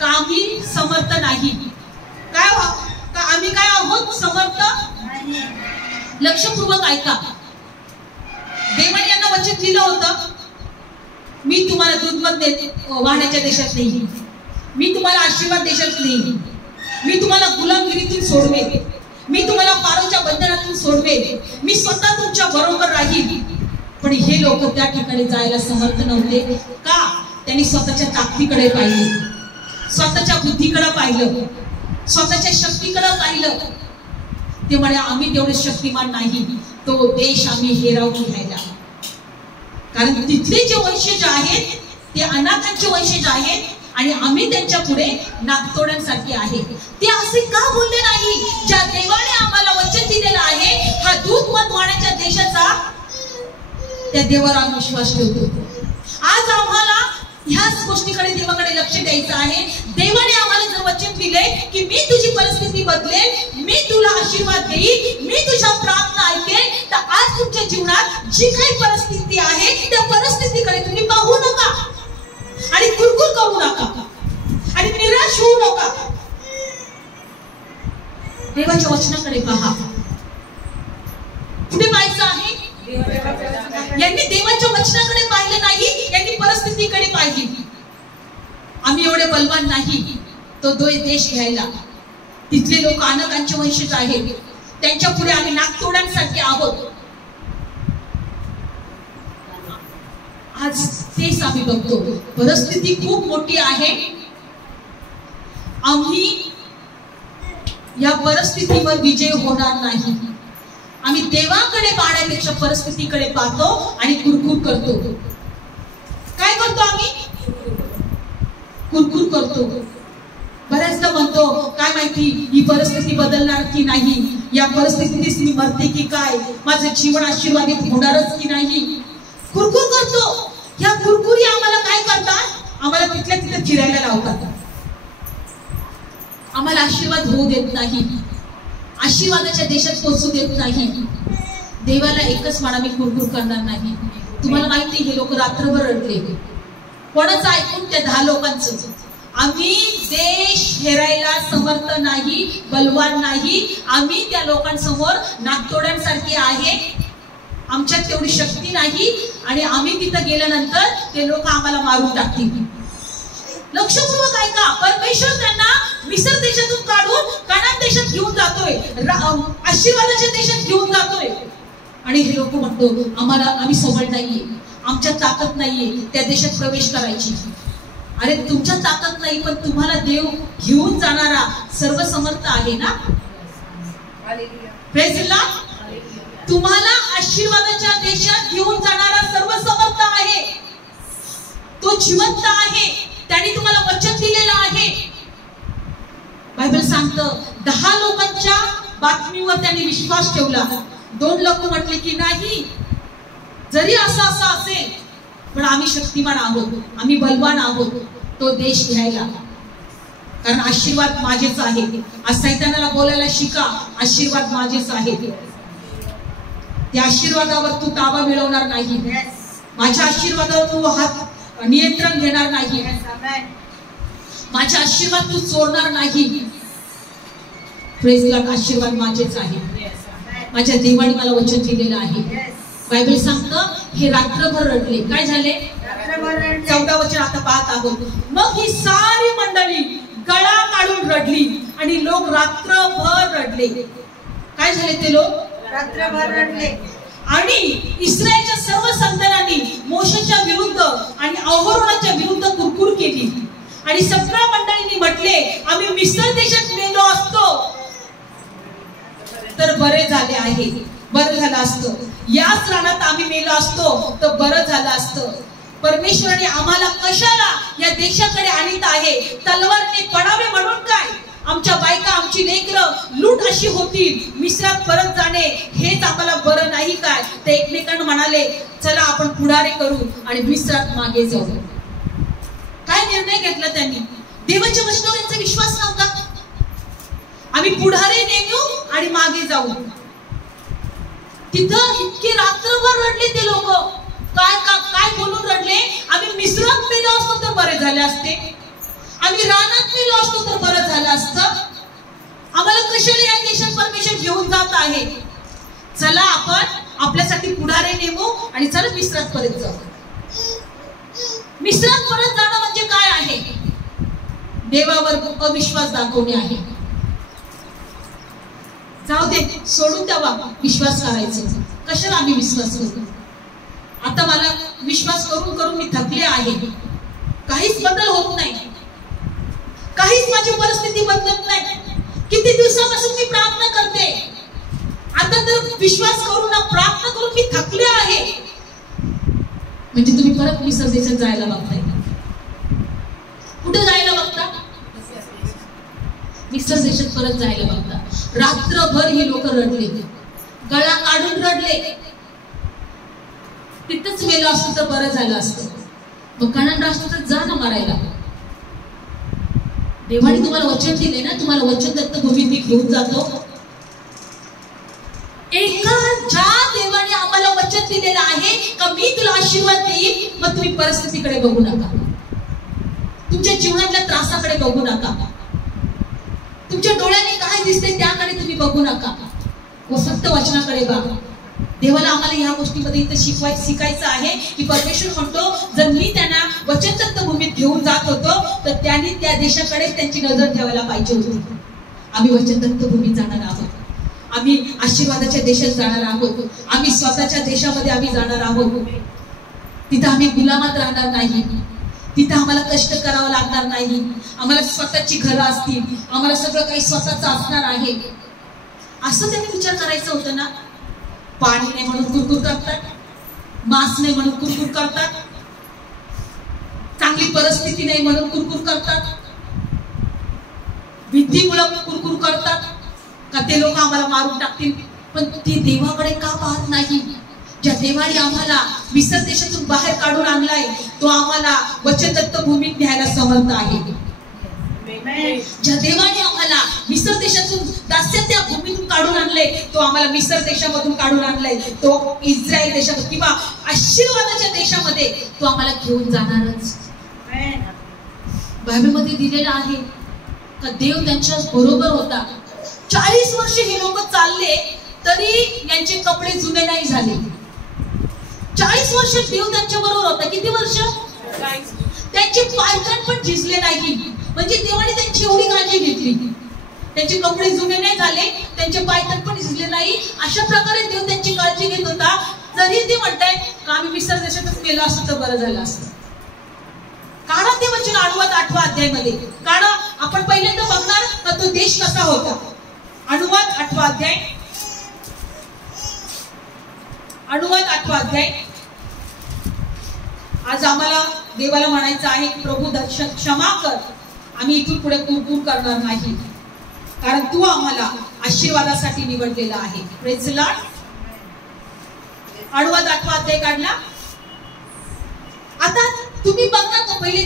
का? आम्ही समर्थ नाही. काय का आम्ही काय आहोत? समर्थ नाही. लक्षपूर्वक ऐका. देवाने यांना वचन दिलं होतं, मी तुम्हाला दूधमध वाहण्याच्या देशात नाही, मी तुम्हाला आशीर्वाद देशात नाही, मी तुम्हाला गुलामगिरीतून सोडवे, मी तुम्हाला फारोच्या बंधनातून सोडवे, मी स्वतः तुमच्या बरोबर राहील. पण हे लोक त्या ठिकाणी जायला समर्थ नव्हते. का? त्यांनी स्वतःच्या ताकदीकडे पाहिले, स्वतःच्या बुद्धीकडे पाहिलं, स्वतःच्या शक्तीकडे पाहिलं. ते म्हणे आम्ही तेवढे शक्तिमान नाही, तो देश आम्ही हिरावून घ्यायला. कारण तिथले जे वंशज आहेत ते अनाथांचे वंशज आहेत आणि आम्ही त्यांच्या पुढे नागतोड्यांसारखे आहे. ते असे का बोलले नाही? ज्या देवाने आम्हाला वचन दिलेलं आहे, हा दूध मध वाहण्याच्या देशाचा, त्या देवावर आम्ही विश्वास ठेवतो. आज आम्हाला ह्याच गोष्टीकडे देवाकडे लक्ष द्यायचं आहे. देवाने आम्हाला जर वचन दिले की मी तुझी परिस्थिती बदलेल, मी तुला आशीर्वाद देईल, मी तुझ्या प्रार्थना ऐकेल, तर आज तुमच्या जीवनात जी काही परिस्थिती आहे त्या परिस्थितीकडे तुम्ही पाहू नका आणि कुरकुर करू नका आणि निराश होऊ नका. देवाच्या वचनाकडे पहा. कुठे पाहायचं आहे? यांनी देवाच्या वचनाकडे पाहिले नाही, यांनी परिस्थितीकडे पाहिली. आम्ही एवढे बलवान नाही तो देश घ्यायला. तिथले लोक अनाकांचे वंशज आहेत, त्यांच्या पुढे आम्ही नागतोड्यांसारखे आहोत. आज तेच आम्ही बघतो. परिस्थिती खूप मोठी आहे. आम्ही या परिस्थितीवर विजय होणार नाही. आम्ही देवाकडे पाहण्यापेक्षा परिस्थितीकडे पाहतो आणि कुरकुर करतो. काय करतो? आम्ही कुरकुर करतो. बऱ्याचदा म्हणतो काय माहिती ही परिस्थिती बदलणार की नाही, या परिस्थितीत मी मरते की काय, माझं जीवन आशीर्वादित होणारच की नाही, कुरकुर करतो. या कुरकुरी आम्हाला काय करतात? आम्हाला तिथल्या तिथे फिरायला लावतात, आम्हाला आशीर्वाद होऊ देत नाही, आशीर्वादाच्या देशात पोहोचू देत नाही. देवाला एकच म्हणा, मी कुरकुर करणार नाही. तुम्हाला माहिती हे लोक रात्रभर रडले. कोणाचं ऐकून? त्या 10 लोकांचं. आम्ही देश हेरायला समर्थ नाही, बलवान नाही. आम्ही त्या लोकांसमोर नागतोड्यांसारखे आहे, आमच्यात तेवढी शक्ती नाही आणि आम्ही तिथं गेल्यानंतर ते लोक आम्हाला मारून टाकतील. लक्षपूर्वक ऐका, परमेश्वर त्यांना मिस्र देशातून काढून कनान देशात घेऊन जातोय, आशीर्वादाच्या देशात घेऊन जातोय. आणि हे लोक म्हणतो आम्ही सबळ नाहीये, आमच्यात ताकद नाहीये त्या देशात प्रवेश करायची. अरे तुमच्यात ताकद नाही, पण तुम्हाला देव घेऊन जाणारा सर्वसमर्थ आहे ना. Praise the Lord. तुम्हाला आशीर्वादाच्या देशात घेऊन जाणारा सर्वसमर्थ आहे, तो जिवंत आहे, त्यांनी तुम्हाला वचन दिलेलं आहे. बायबल सांगतं 10 लोकांच्या बातमीवर त्यांनी विश्वास ठेवला. 2 लोक म्हटले की नाही, जरी असं असेल पण आम्ही शक्तिमान आहोत, आम्ही बलवान आहोत तो देश घ्यायला, कारण आशीर्वाद माझेच आहे. आज सैतानाला बोलायला शिका, आशीर्वाद माझेच आहे. त्या आशीर्वादावर तू ताबा मिळवणार नाही, माझ्या आशीर्वादावर तू हात नियंत्रण घेणार नाही, माझा आशीर्वाद तू चोरणार नाही. Praise the Lord. आशीर्वाद माझेच आहे, माझ्या देवाने मला वचन दिलेलं आहे. बायबल सांगतं हे रात्रभर रडले. काय झाले? 14 वचन आता पाहत आहोत. मग ही सारी मंडळी गळा काढून रडली आणि लोक रात्रभर रडले. काय झाले? ते लोक रात्रभर रडले. आणि इस्रायलच्या सर्व संतानांनी मोशेच्या विरुद्ध आणि अहोरोनाच्या विरुद्ध कुरकुर केली. आणि सगळ्या मंडळींनी म्हटले आम्ही मिस्र देशात मेलो असतो तर बरे झाले आहे, बरं झालं असतं. याच रानात आम्ही मेलो असतो तर बरं झालं असतं. परमेश्वराने आम्हाला कशाला या देशाकडे आणीत आहे? तलवारीने पडावे म्हणून काय? आमच्या बायका, आमची लेकरं लूट अशी होतील, मिस्रात परत जाणे हेच आम्हाला बरं नाही काय? ते एकमेकांना म्हणाले चला आपण पुढारी करू आणि मिस्रात मागे जाऊ. काय निर्णय घेतला त्यांनी? देवाच्या वचनावर त्यांचा विश्वास नव्हता. आम्ही पुढारी नेमू आणि मागे जाऊ. तिथं इतके रात्रभर रडले ते लोक. काय बोलून रडले? आम्ही मिस्रात मेलो असतो तर बरे झाले असते, आम्ही रानात मेलो असतो तर बरं झालं असतं. आम्हाला कशाला या देशात परमेश्वर घेऊन जात आहे? चला आपण आपल्यासाठी पुढारी नेमू आणि चला मिस्रात परत जाऊ. मिस्रात परत जाणं म्हणजे काय आहे? देवावर अविश्वास दाखवणे आहे. जाऊ दे, सोडून द्यावा विश्वास करायचं. कशाला आम्ही विश्वास करू? आता मला विश्वास करून करून मी थकले आहे, काहीच बदल होत नाही, काहीच माझी परिस्थिती बदलत नाही. किती दिवसापासून मी प्रार्थना करते, आता तर विश्वास करून ना प्रार्थना करून मी थकले आहे. म्हणजे तुम्ही परत मिस्र देशात जायला बघताय. कुठे जायला बघता? मिस्र देशात परत जायला बघता. रात्रभर ही लोक रडले, गळा काढून रडले. तिथंच मेलो असतो तर बरं झालं असतं. मग कनान राष्ट्रात जा ना मारायला. देवाने तुम्हाला वचन दिले ना, तुम्हाला वचन दत्त भूमीत मी घेऊन जातो. एका ज्या देवाने आम्हाला वचन दिलेलं आहे का मी तुला आशीर्वाद देईन, मग तुम्ही परिस्थितीकडे बघू नका, तुमच्या जीवनातल्या त्रासाकडे बघू नका, तुमच्या डोळ्याने काय दिसते त्याकडे तुम्ही बघू नका, व फक्त वचनाकडे बघा. देवाला आम्हाला ह्या गोष्टीमध्ये इथं शिकायचं आहे की परमेश्वर म्हणतो जर मी त्यांना वचनदत्त भूमीत घेऊन जात होतो तर त्यांनी त्या देशाकडे त्यांची नजर ठेवायला पाहिजे होती. आम्ही वचनदत्त भूमीत जाणार आहोत, आम्ही आशीर्वादाच्या देशात जाणार आहोत, आम्ही स्वतःच्या देशामध्ये आम्ही जाणार आहोत. तिथं आम्ही गुलामात राहणार नाही, तिथं आम्हाला कष्ट करावं लागणार नाही, आम्हाला स्वतःची घरं असतील, आम्हाला सगळं काही स्वतःच असणार आहे. असं त्यांनी विचार करायचं होतं ना. पाणी नाही म्हणून कुरकुर करतात, मांस नाही म्हणून कुरकुर करतात, चांगली परिस्थिती नाही म्हणून कुरकुर करतात, भीतीमुळे कुरकुर करतात का ते लोक आम्हाला मारून टाकतील. पण ती देवाकडे का पाहत नाही? ज्या देवाने आम्हाला मिस्र देशातून बाहेर काढून आणलाय तो आम्हाला वचनदत्त भूमीत न्यायला समर्थ आहे. ज्या देवाने आम्हाला मिस्र देशातून दास्याच्या भूमीतून काढून आणले तो आम्हाला मिस्र देशामधून काढून आणलाय तो इस्रायल देशात किंवा आशीर्वादाच्या देशामध्ये तो आम्हाला घेऊन जाणारच. बायबलमध्ये दिलेलं आहे का देव त्यांच्या बरोबर होता. 40 वर्ष हे लोक चालले तरी यांचे कपडे जुने नाही झाले. 40 वर्ष देव त्यांच्या बरोबर होता. किती वर्ष? त्यांचे पायतण पण झिजले नाही. म्हणजे देवाने त्यांची एवढी काळजी घेतली. त्यांचे कपडे जुने नाही झाले, त्यांचे पायतण पण झिजले नाही. अशा प्रकारे देव त्यांची काळजी घेत होता. जरी ते म्हणताय का आम्ही मिस्र देशातच गेलो असतं तर बरं झालं असतं. काढा ते वचन अनुवाद 8व्या अध्यायामध्ये काढा. आपण पहिल्यांदा बघणार का तो देश कसा होता. अनुवाद 8वा अध्याय. अनुवाद 8वा अध्याय. आज आम्हाला देवाला म्हणायचं आहे की प्रभू क्षमा कर. आम्ही इथून पुढे कुरकुर करणार नाही कारण तू आम्हाला आशीर्वादासाठी निवडलेला आहे. Praise the Lord. अनुवाद 8वा अध्याय काढला. आता तुम्ही बघा तो पहिले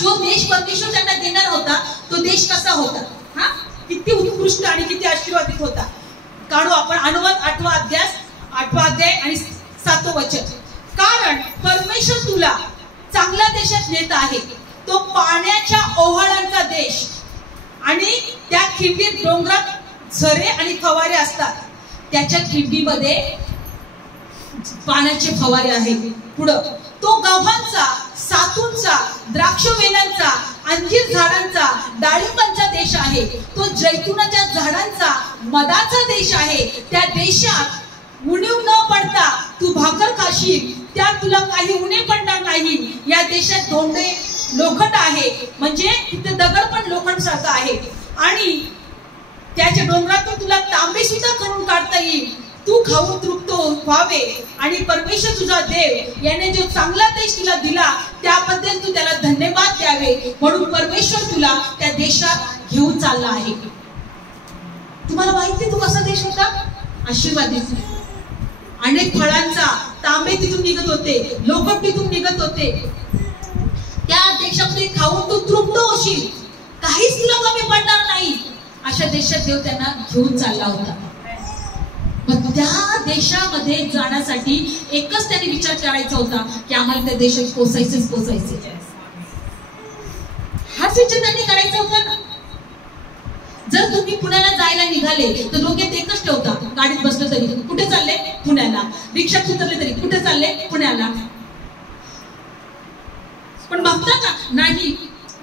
जो देश परमेश्वर त्यांना देणार होता तो देश कसा होता. हा किती उत्कृष्ट आणि किती आशीर्वादित होता. काढू आपण अनुवाद 8वा अध्याय आणि 7वं वचन. कारण परमेश्वर तुला चांगल्या देशात नेत आहे तो पाण्याच्या ओहाळांचा देश आणि त्या खिंडीत डोंगरात झरे आणि फवारे असतात. त्याच्या खिंडीमध्ये पाण्याचे फवारे आहेत. पुढं तो गव्हांचा, सातूंचा, द्राक्ष वेलांचा, अंजीर झाडांचा, डाळिंबांचा देश आहे. तो जैतुनाच्या झाडांचा, मधाचा देश आहे. त्या देशात उणीव न पडता तू भाकर खाशील. त्यात तुला काही उणे पडणार नाही. या देशात धोंडे लोखंड आहे म्हणजे तिथे दगड पण लोखंड सारखं आहे आणि त्याच्या डोंगरातून तुला तांबे सुद्धा करून काढता येईल. तू खाऊन तृप्त व्हावे आणि परमेश्वर तुझा देव याने जो चांगला देश तुला दिला त्याबद्दल तू त्याला धन्यवाद द्यावे म्हणून परमेश्वर तुला त्या देशात घेऊन चालला आहे. तुम्हाला माहिती तो कसा देश होता? आशीर्वादित. अनेक फळांचा, तांबे तिथून निघत होते, लोखंड तिथून निघत होते. त्या देशामध्ये खाऊन तू तृप्त होशील, काहीच तुला कमी पडणार नाही. अशा देशात देव त्यांना घेऊन चालला होता. पण त्या देशामध्ये जाण्यासाठी एकच त्यांनी विचार करायचा होता की आम्हाला त्या देशात पोचायचे. हाच विचार त्यांनी करायचा होता ना. जर तुम्ही पुण्याला जायला निघाले तर डोक्यात एकच ठेवता, गाडीत बसलं तरी कुठे चालले? पुण्याला. रिक्षात उतरले तरी कुठे चालले? पुण्याला. पण बघता का नाही,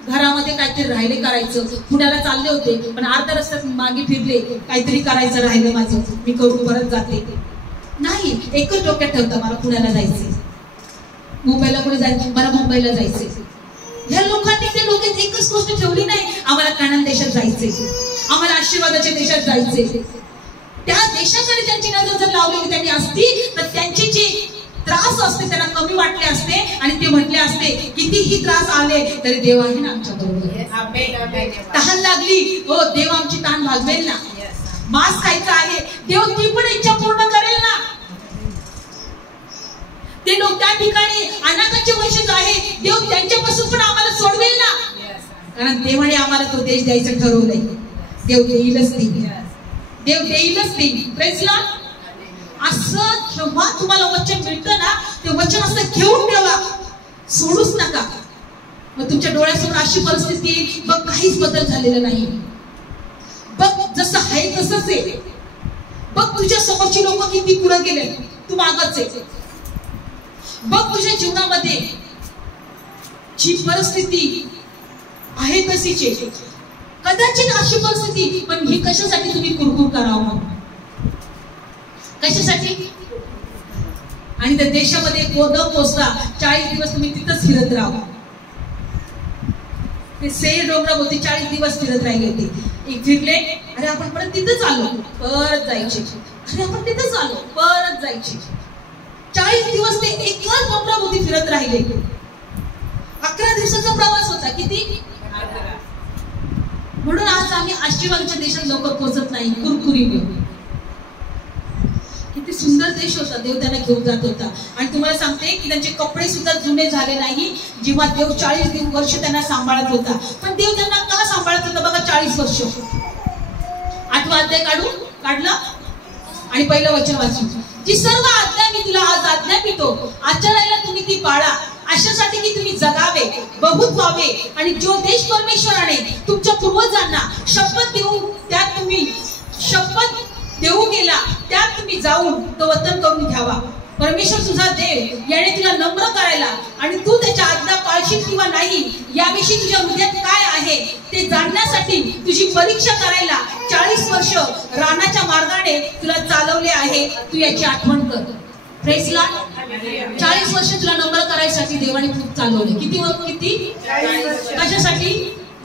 घरामध्ये काहीतरी राहिले करायचं. पुण्याला चालले होते पण अर्ध्या रस्त्यात मागे फिरले, काहीतरी करायचं राहिलं माझं, मी करून परत जाते. नाही, एकच डोक्यात ठेवता मला पुण्याला जायचे. मुंबईला कुठे जायचं? मला मुंबईला जायचे. ह्या लोकांनी त्या डोक्यात एकच गोष्ट ठेवली नाही, आम्हाला कानान देशात जायचे, आम्हाला आशीर्वादाच्या देशात जायचे. त्या देशाकडे त्यांची नजर जर लावलेली त्यांनी असती तर त्यांची जी त्रास असते त्यांना कमी वाटले असते आणि ते म्हटले असते कितीही त्रास आले तरी देव आहे ना आमच्या बरोबर. तहान लागली, हो देव आमची तहान भागवेल ना. मांस खायचं आहे, देव ती पण इच्छा पूर्ण करेल ना. ते लोक त्या ठिकाणी अनाथाचे वंशज आहे, देव त्यांच्यापासून पण आम्हाला सोडवेल ना. कारण देवाने आम्हाला तो देश द्यायचं ठरवलंय. देव देईलच देईल, देव देईलच देईल. Praise Lord. असं जेव्हा तुम्हाला वचन मिळतं ना ते वचन असं घेऊन ठेवा, सोडूच नका. मग तुमच्या डोळ्यासमोर अशी परिस्थिती येईल, बघ काहीच बदल झालेला नाही, बघ जसं आहे तसंच आहे, बघ तुझ्या समोरची लोक किती पुढे गेले, तू मागच आहे. बघ तुझ्या जीवनामध्ये जी परिस्थिती आहे तशीच आहे. कदाचित अशी परिस्थिती, पण ही कशासाठी तुम्ही कुरकुर करावं? कशासाठी? आणि त्या देशामध्ये न पोचता 40 दिवस तुम्ही तिथंच फिरत राहा. ते सेर डोंगराभोवती 40 दिवस फिरत राहिले होते. एक फिरले, अरे आपण परत तिथंच आलो, परत जायचे. अरे आपण तिथंच आलो, परत जायचे. 40 दिवस ते एकाच डोंगराभोवती फिरत राहिले. 11 दिवसाचा प्रवास होता. किती? 11. म्हणून आज आम्ही आशीर्वादाच्या देशात लवकर पोहोचत नाही, कुरकुरी. किती किती सुंदर देश होता, देव त्यांना घेऊन जात होता. आणि तुम्हाला सांगते की त्यांचे कपडे सुद्धा जुने झाले नाही. जेव्हा देव 40 वर्ष त्यांना सांभाळत होता. पण देव त्यांना का सांभाळत होता बघा 40 वर्ष. 8वा अध्याय काढला आणि पहिलं वचन वाचू. जी सर्व आज्ञा मी तुला आज आज्ञापितो आचरायला तुम्ही ती पाळा, अशासाठी की तुम्ही जगावे, बहुत व्हावे आणि जो देश परमेश्वराने तुमच्या पूर्वजांना शपथ देऊ गेला त्यात तुम्ही जाऊन तो वतन करून घ्यावा. परमेश्वर तुझा देव याने तुला नम्र करायला आणि तू त्याच्या आज्ञा पाळशील किंवा नाही याविषयी तुझ्या हृदयात काय आहे ते जाणण्यासाठी तुझी परीक्षा करायला 40 वर्ष रानाच्या मार्गाने तुला चालवले आहे. तू याची आठवण कर. Praise Lord. 40 वर्ष तुला नम्र करायसाठी देवाने खूप चालवले. किती कशासाठी?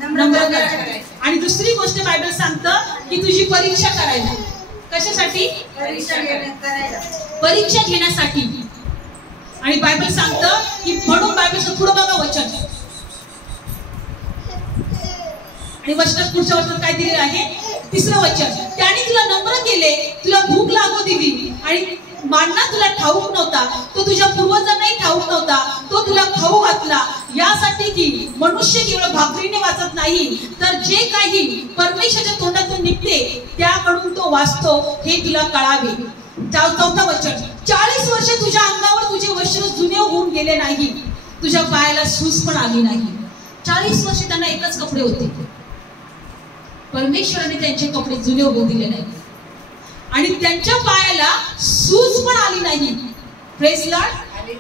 नम्र करायला. आणि दुसरी गोष्ट बायबल सांगतं की तुझी परीक्षा करायला. कशासाठी? परीक्षा घेण्यासाठी. आणि बायबल सांगतं की म्हणून बायबलचं पुढे बघा वचन आणि वचनात पुढच्या वचनात काय दिलेलं आहे? 3रं वचन. त्याने तुला नम्र केले, तुला भूक लागू दिली आणि मानना तुला ठाऊक नव्हता, तो तुझ्या पूर्वजांनाही ठाऊक नव्हता, तो तुला खाऊ घातला यासाठी की मनुष्य केवळ भाकरीने वाचत नाही तर जे काही परमेश्वराच्या तोंडातून निघते त्याकडून तो वाचतो हे तुला कळावे. 4थं वचन. 40 वर्ष तुझ्या अंगावर तुझे वस्त्र जुने होऊन गेले नाही, तुझ्या पायाला सूज पण आली नाही. 40 वर्ष त्यांना एकच कपडे होते. परमेश्वराने त्यांचे कपडे जुने होऊ दिले नाही आणि त्यांच्या पायाला सूज पण आली नाही. Praise Lord.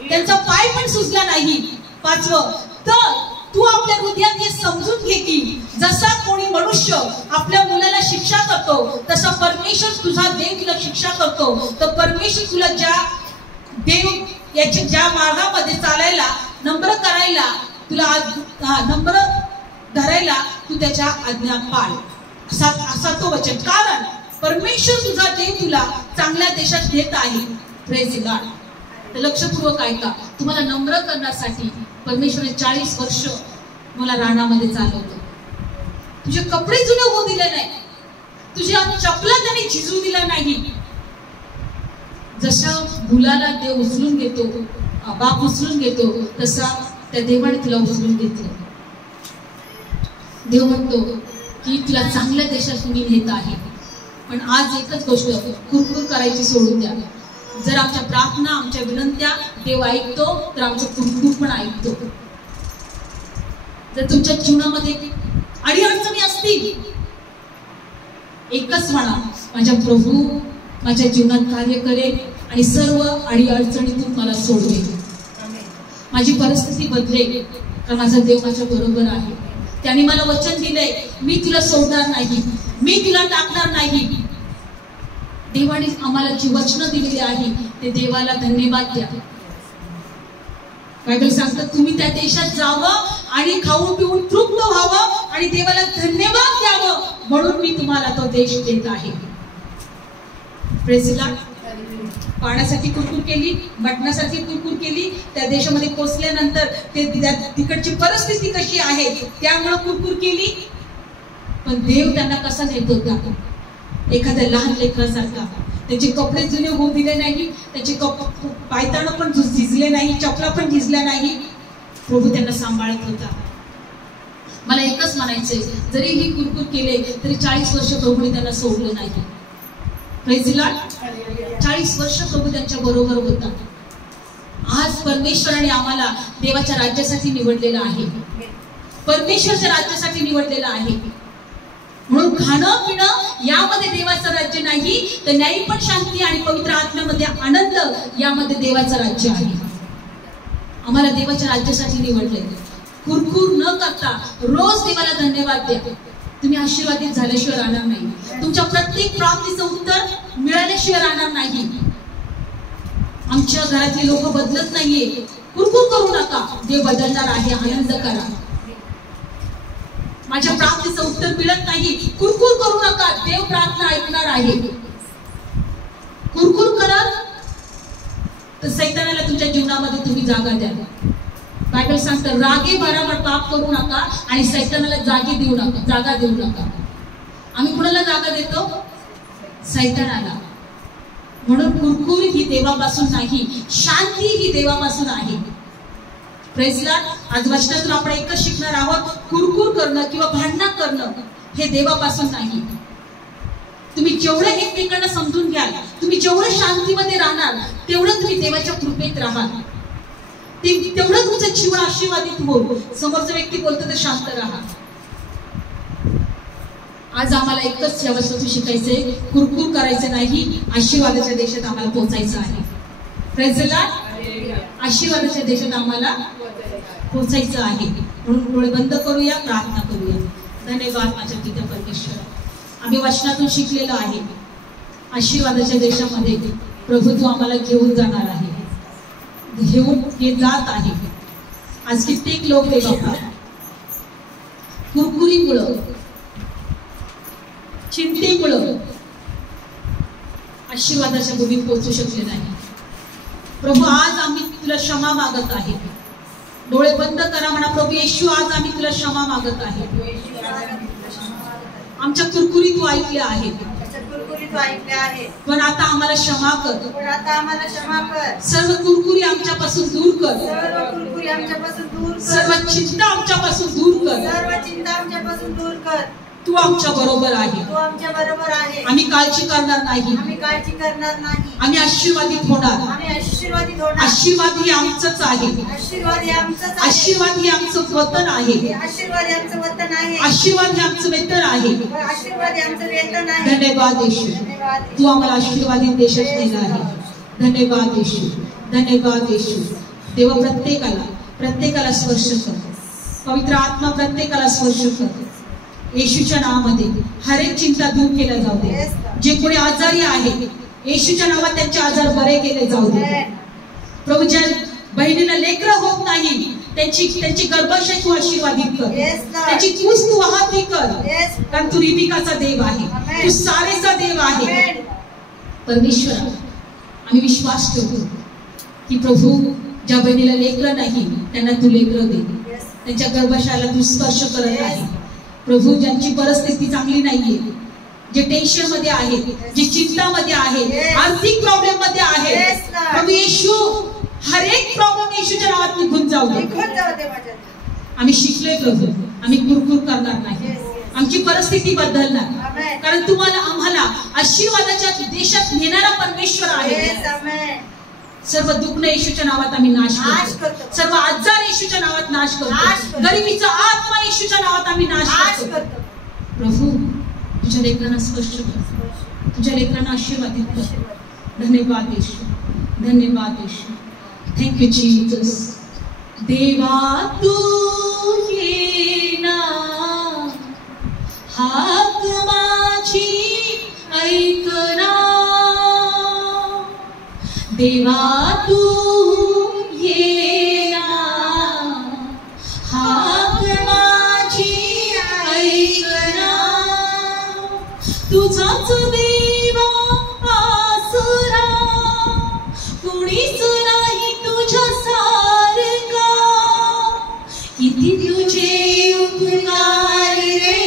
त्यांचा पाय पण सुजला नाही. 5वं. तर तू आपल्या हृदयात हे समजून घे की जसा कोणी मनुष्य आपल्या मुलाला शिक्षा करतो तसा परमेश्वर तुझा देव तुला शिक्षा करतो. तर परमेश्वर तुला ज्या मार्गामध्ये चालायला नम्र करायला तुला नम्र धरायला तू त्याच्या आज्ञा पाळ असा तो वचन. कारण परमेश्वर तुझा देव तुला चांगल्या देशात नेत आहे. Praise Lord. तर लक्षपूर्वक ऐका. तुम्हाला नम्र करण्यासाठी परमेश्वराने 40 वर्ष मला रानामध्ये चालवलं. तुझे कपडे जुने होऊ दिले नाही, तुझ्या चपला त्याने झिजू दिला नाही. जसा मुलाला देव उचलून घेतो, बाप उचलून घेतो, तसा त्या देवाने तुला उचलून घेतलं. देव म्हणतो की तुला चांगल्या देशात मी नेत आहे. पण आज एकच गोष्ट कुरकुर करायची सोडून द्या. जर आमच्या प्रार्थना आमच्या विनंत्या देव ऐकतो तर आमचं कुरकुर पण ऐकतो. जर तुमच्या जीवनामध्ये अडीअडचणी असतील एकच म्हणा, माझ्या प्रभू माझ्या जीवनात कार्य करेल आणि सर्व अडीअडचणीतून मला सोडवेल. माझी परिस्थिती बदलेल कारण माझा देव माझ्या बरोबर आहे. त्याने मला वचन दिलंय, मी तुला सोडणार नाही, मी तुला टाकणार नाही. देवाने आम्हाला जी वचनं दिलेली आहे ते देवाला धन्यवाद द्या. बायबल सांगतात तुम्ही त्या देशात जावं आणि खाऊन पिऊन तृप्त व्हावं आणि देवाला धन्यवाद द्यावं म्हणून मी तुम्हाला तो देश देत आहे. Praise Lord. पाण्यासाठी कुरकुर केली, मटणासाठी कुरकुर केली. त्या देशामध्ये पोहोचल्यानंतर ते तिकडची परिस्थिती कशी आहे त्यामुळे कुरकुर केली. पण देव त्यांना कसा नेत होता? एखाद्या लहान लेकरासारखा. त्याचे कपडे जुने होऊ दिले नाही, त्याचे पायताना पण झिजले नाही, चपला पण झिजल्या नाही. प्रभू त्यांना सांभाळत होता. मला एकच म्हणायचंय, जरी ही कुरकुर केले तरी 40 वर्ष प्रभूने त्यांना सोडलं नाही. Praise Lord. 40 वर्ष प्रभू त्यांच्या बरोबर होता. आज परमेश्वराने आम्हाला देवाच्या राज्यासाठी निवडलेलं आहे, परमेश्वराच्या राज्यासाठी निवडलेलं आहे. म्हणून खाणं पिणं यामध्ये देवाचं राज्य नाही, तर न्यायी पण शांती आणि पवित्र आत्म्यामध्ये आनंद यामध्ये देवाचं राज्य आहे. आम्हाला देवाच्या राज्यासाठी निवडले. कुरकुर न करता रोज देवाला धन्यवाद द्या. तुम्ही आशीर्वादित झाल्याशिवाय राहणार नाही. तुमच्या प्रत्येक प्राप्तीचं उत्तर मिळाल्याशिवाय राहणार नाही. आमच्या घरातले लोक बदलत नाहीये, कुरकुर करू नका. देव बदलणार आहे, आनंद करा. माझ्या प्राप्तीचं उत्तर मिळत नाही, कुरकुर करू नका. देव प्रार्थना ऐकणार आहे. कुरकुर करत तर सैतानाला तुमच्या जीवनामध्ये तुम्ही जागा द्या. बायबल सांगतं रागे भराभर पाप करू नका आणि सैतानाला जागा देऊ नका. आम्ही कुणाला जागा देतो? सैतानाला. म्हणून कुरकुर ही देवापासून नाही, शांती ही देवापासून आहे. Praise Lord. आज वचनातून आपण एकच शिकणार आहोत, कुरकुर करणं किंवा भांडण करणं हे देवापासून नाही. तुम्ही जेवढं एकमेकांना समजून घ्याल, तुम्ही जेवढं शांतीमध्ये राहणार, तेवढं तुम्ही देवाच्या कृपेत राहाल, तेवढं तुमचं जीवन आशीर्वादित होईल. समोरचा व्यक्ती बोलतो तर शांत राहा. आज आम्हाला एकच या वस्तू शिकायचंय, कुरकुर करायचं नाही, आशीर्वादाच्या देशात आम्हाला पोहोचायचं आहे. Praise the Lord. आशीर्वादाच्या देशात आम्हाला पोहोचायचं आहे. म्हणून डोळे बंद करूया, प्रार्थना करूया. धन्यवाद माझ्या पिता परमेश्वर. आम्ही वचनातून शिकलेलं आहे, आशीर्वादाच्या देशामध्ये प्रभू तू आम्हाला घेऊन जाणार आहे, घेऊन हे जात आहे. आज कित्येक लोक देवा कुरकुरीमुळं, चिंतेमुळं आशीर्वादाच्या भूमीत पोहोचू शकले नाही. प्रभू आज आम्ही तुला क्षमा मागत आहे. डोळे बंद करा, म्हणा प्रभू येशू आज आम्ही तुला क्षमा मागत आहे. आमच्या कुरकुरी तू ऐकल्या आहेत, पण आता आम्हाला क्षमा कर. सर्व कुरकुरी आमच्यापासून दूर कर, सर्व चिंता आमच्यापासून दूर कर. तू आमच्या बरोबर आहे. आम्ही काळजी करणार नाही, आम्ही आशीर्वादित होणार. आशीर्वाद ही आमचंच आहे, आशीर्वाद ही आमचं वतन आहे, आशीर्वाद हे आमचं वेतन आहे. धन्यवाद येशू, तू आम्हाला आशीर्वादित देशात नेला आहे. धन्यवाद येशू, धन्यवाद येशू. देवा प्रत्येकाला स्पर्श कर. पवित्र आत्मा प्रत्येकाला स्पर्श कर. येशूच्या नावामध्ये हर एक चिंता दूर केल्या जाऊ दे. जे कोणी आजारी आहे, येशूच्या नावात त्यांचे आजार बरे केले जाऊ दे. प्रभू ज्या बहिणीला लेकरं होत नाही, त्यांची गर्भाशय तू आशीर्वादित कर, त्याची कूस तू वाहती कर. कारण तू रिबिकाचा देव आहे, तू सारेचा देव आहे. परमेश्वर आम्ही विश्वास ठेवतो की प्रभू ज्या बहिणीला लेकरं नाही त्यांना तू लेकरं दे, त्यांच्या गर्भाशयाला तू स्पर्श करत आहे. प्रभू ज्यांची परिस्थिती चांगली नाहीये, जे टेन्शन मध्ये आहे, जे चिंतामध्ये आहे, आर्थिक प्रॉब्लेम मध्ये आहे, प्रभू येशू हर एक प्रॉब्लेम येशूच्या नावात निघून जाऊ दे. आम्ही शिकलोय प्रभू, आम्ही कुरकुर करणार नाही, आमची परिस्थिती बदलणार. कारण तुम्हाला आम्हाला आशीर्वादाच्या देशात नेणारा परमेश्वर आहे. सर्व दुःख येशूच्या नावात आम्ही नाश करतो, सर्व आजार येशूच्या नावात नाश करतो, गरिबीचा आत्मा येशूच्या नावात आम्ही नाश करतो. प्रभू तुझ्या लेकरांना स्पर्श कर, तुझ्या लेकरांना आशीर्वादित कर. धन्यवाद येशू, धन्यवाद येशू. Thank you Jesus. देवा तू ये ना, हाक माझी ऐकना. देवा तू ये ना, हाक माझी ऐकना. तुझाच देवा आसरा, कुणीच नाही तुझ्या सारखा. किती तुझे उपकार रे,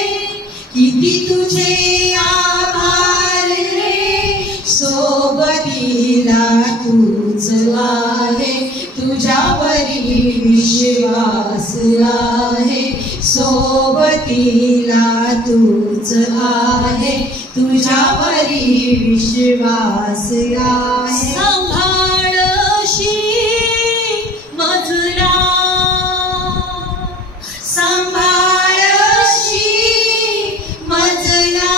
किती तुझे आभार रे. सोबतीला तूच आहे, तुझ्यावरी विश्वास आहे. सोबतीला तूच आहे, तुझ्यावरी विश्वास आहे. सांभाळशी मजला, सांभाळशी मजला.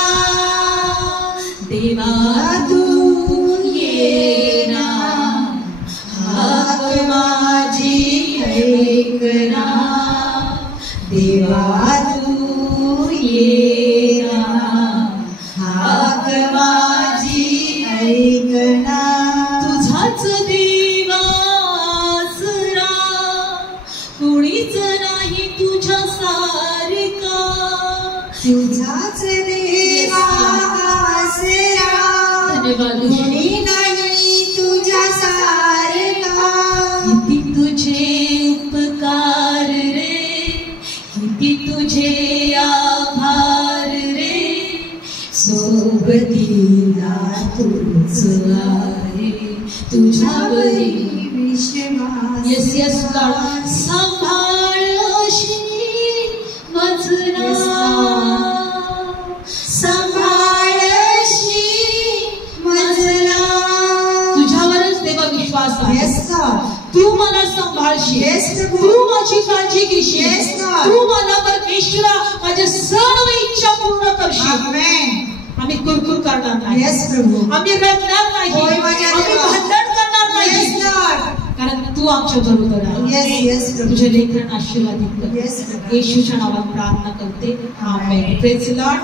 देवा तू ये ना, हाक माझी ऐकना. देवा तू ये ना, हाक माझी ऐकना. तुझाच देवा आसरा, कुणीच नाही तुझ्या सारखा. तुझाच देवा आसरा, कुणी नाही तुझ्या सारखा. किती तुझे उपकार रे, किती तुझे आभार रे. सोबतीला तूच आहे, तुझ्यावरी विश्वास येस येस लॉर्ड. सांभाळशी मजला, सांभाळशी मजला. तुझ्यावरच देवा विश्वास आहे. Yes, God. तू मला सांभाळशील, Yes, प्रभू. तू माझी काळजी घेशील, Yes, God. तू मला परमेश्वरा माझ्या सर्व इच्छा पूर्ण करशील. Amen. आम्ही कुरकुर करणार नाही, Yes, प्रभू. आम्ही रडणार नाही, होय, माझ्या आम्ही देवा. भांडण करणार नाही, Yes, God. कारण तू आमच्या बरोबर आहे. Yes, yes, प्रभू. तुझे लेकरांना आशीर्वादित कर. Yes, प्रभू. येशूच्या नावात प्रार्थना करते. आमेन. Praise the Lord.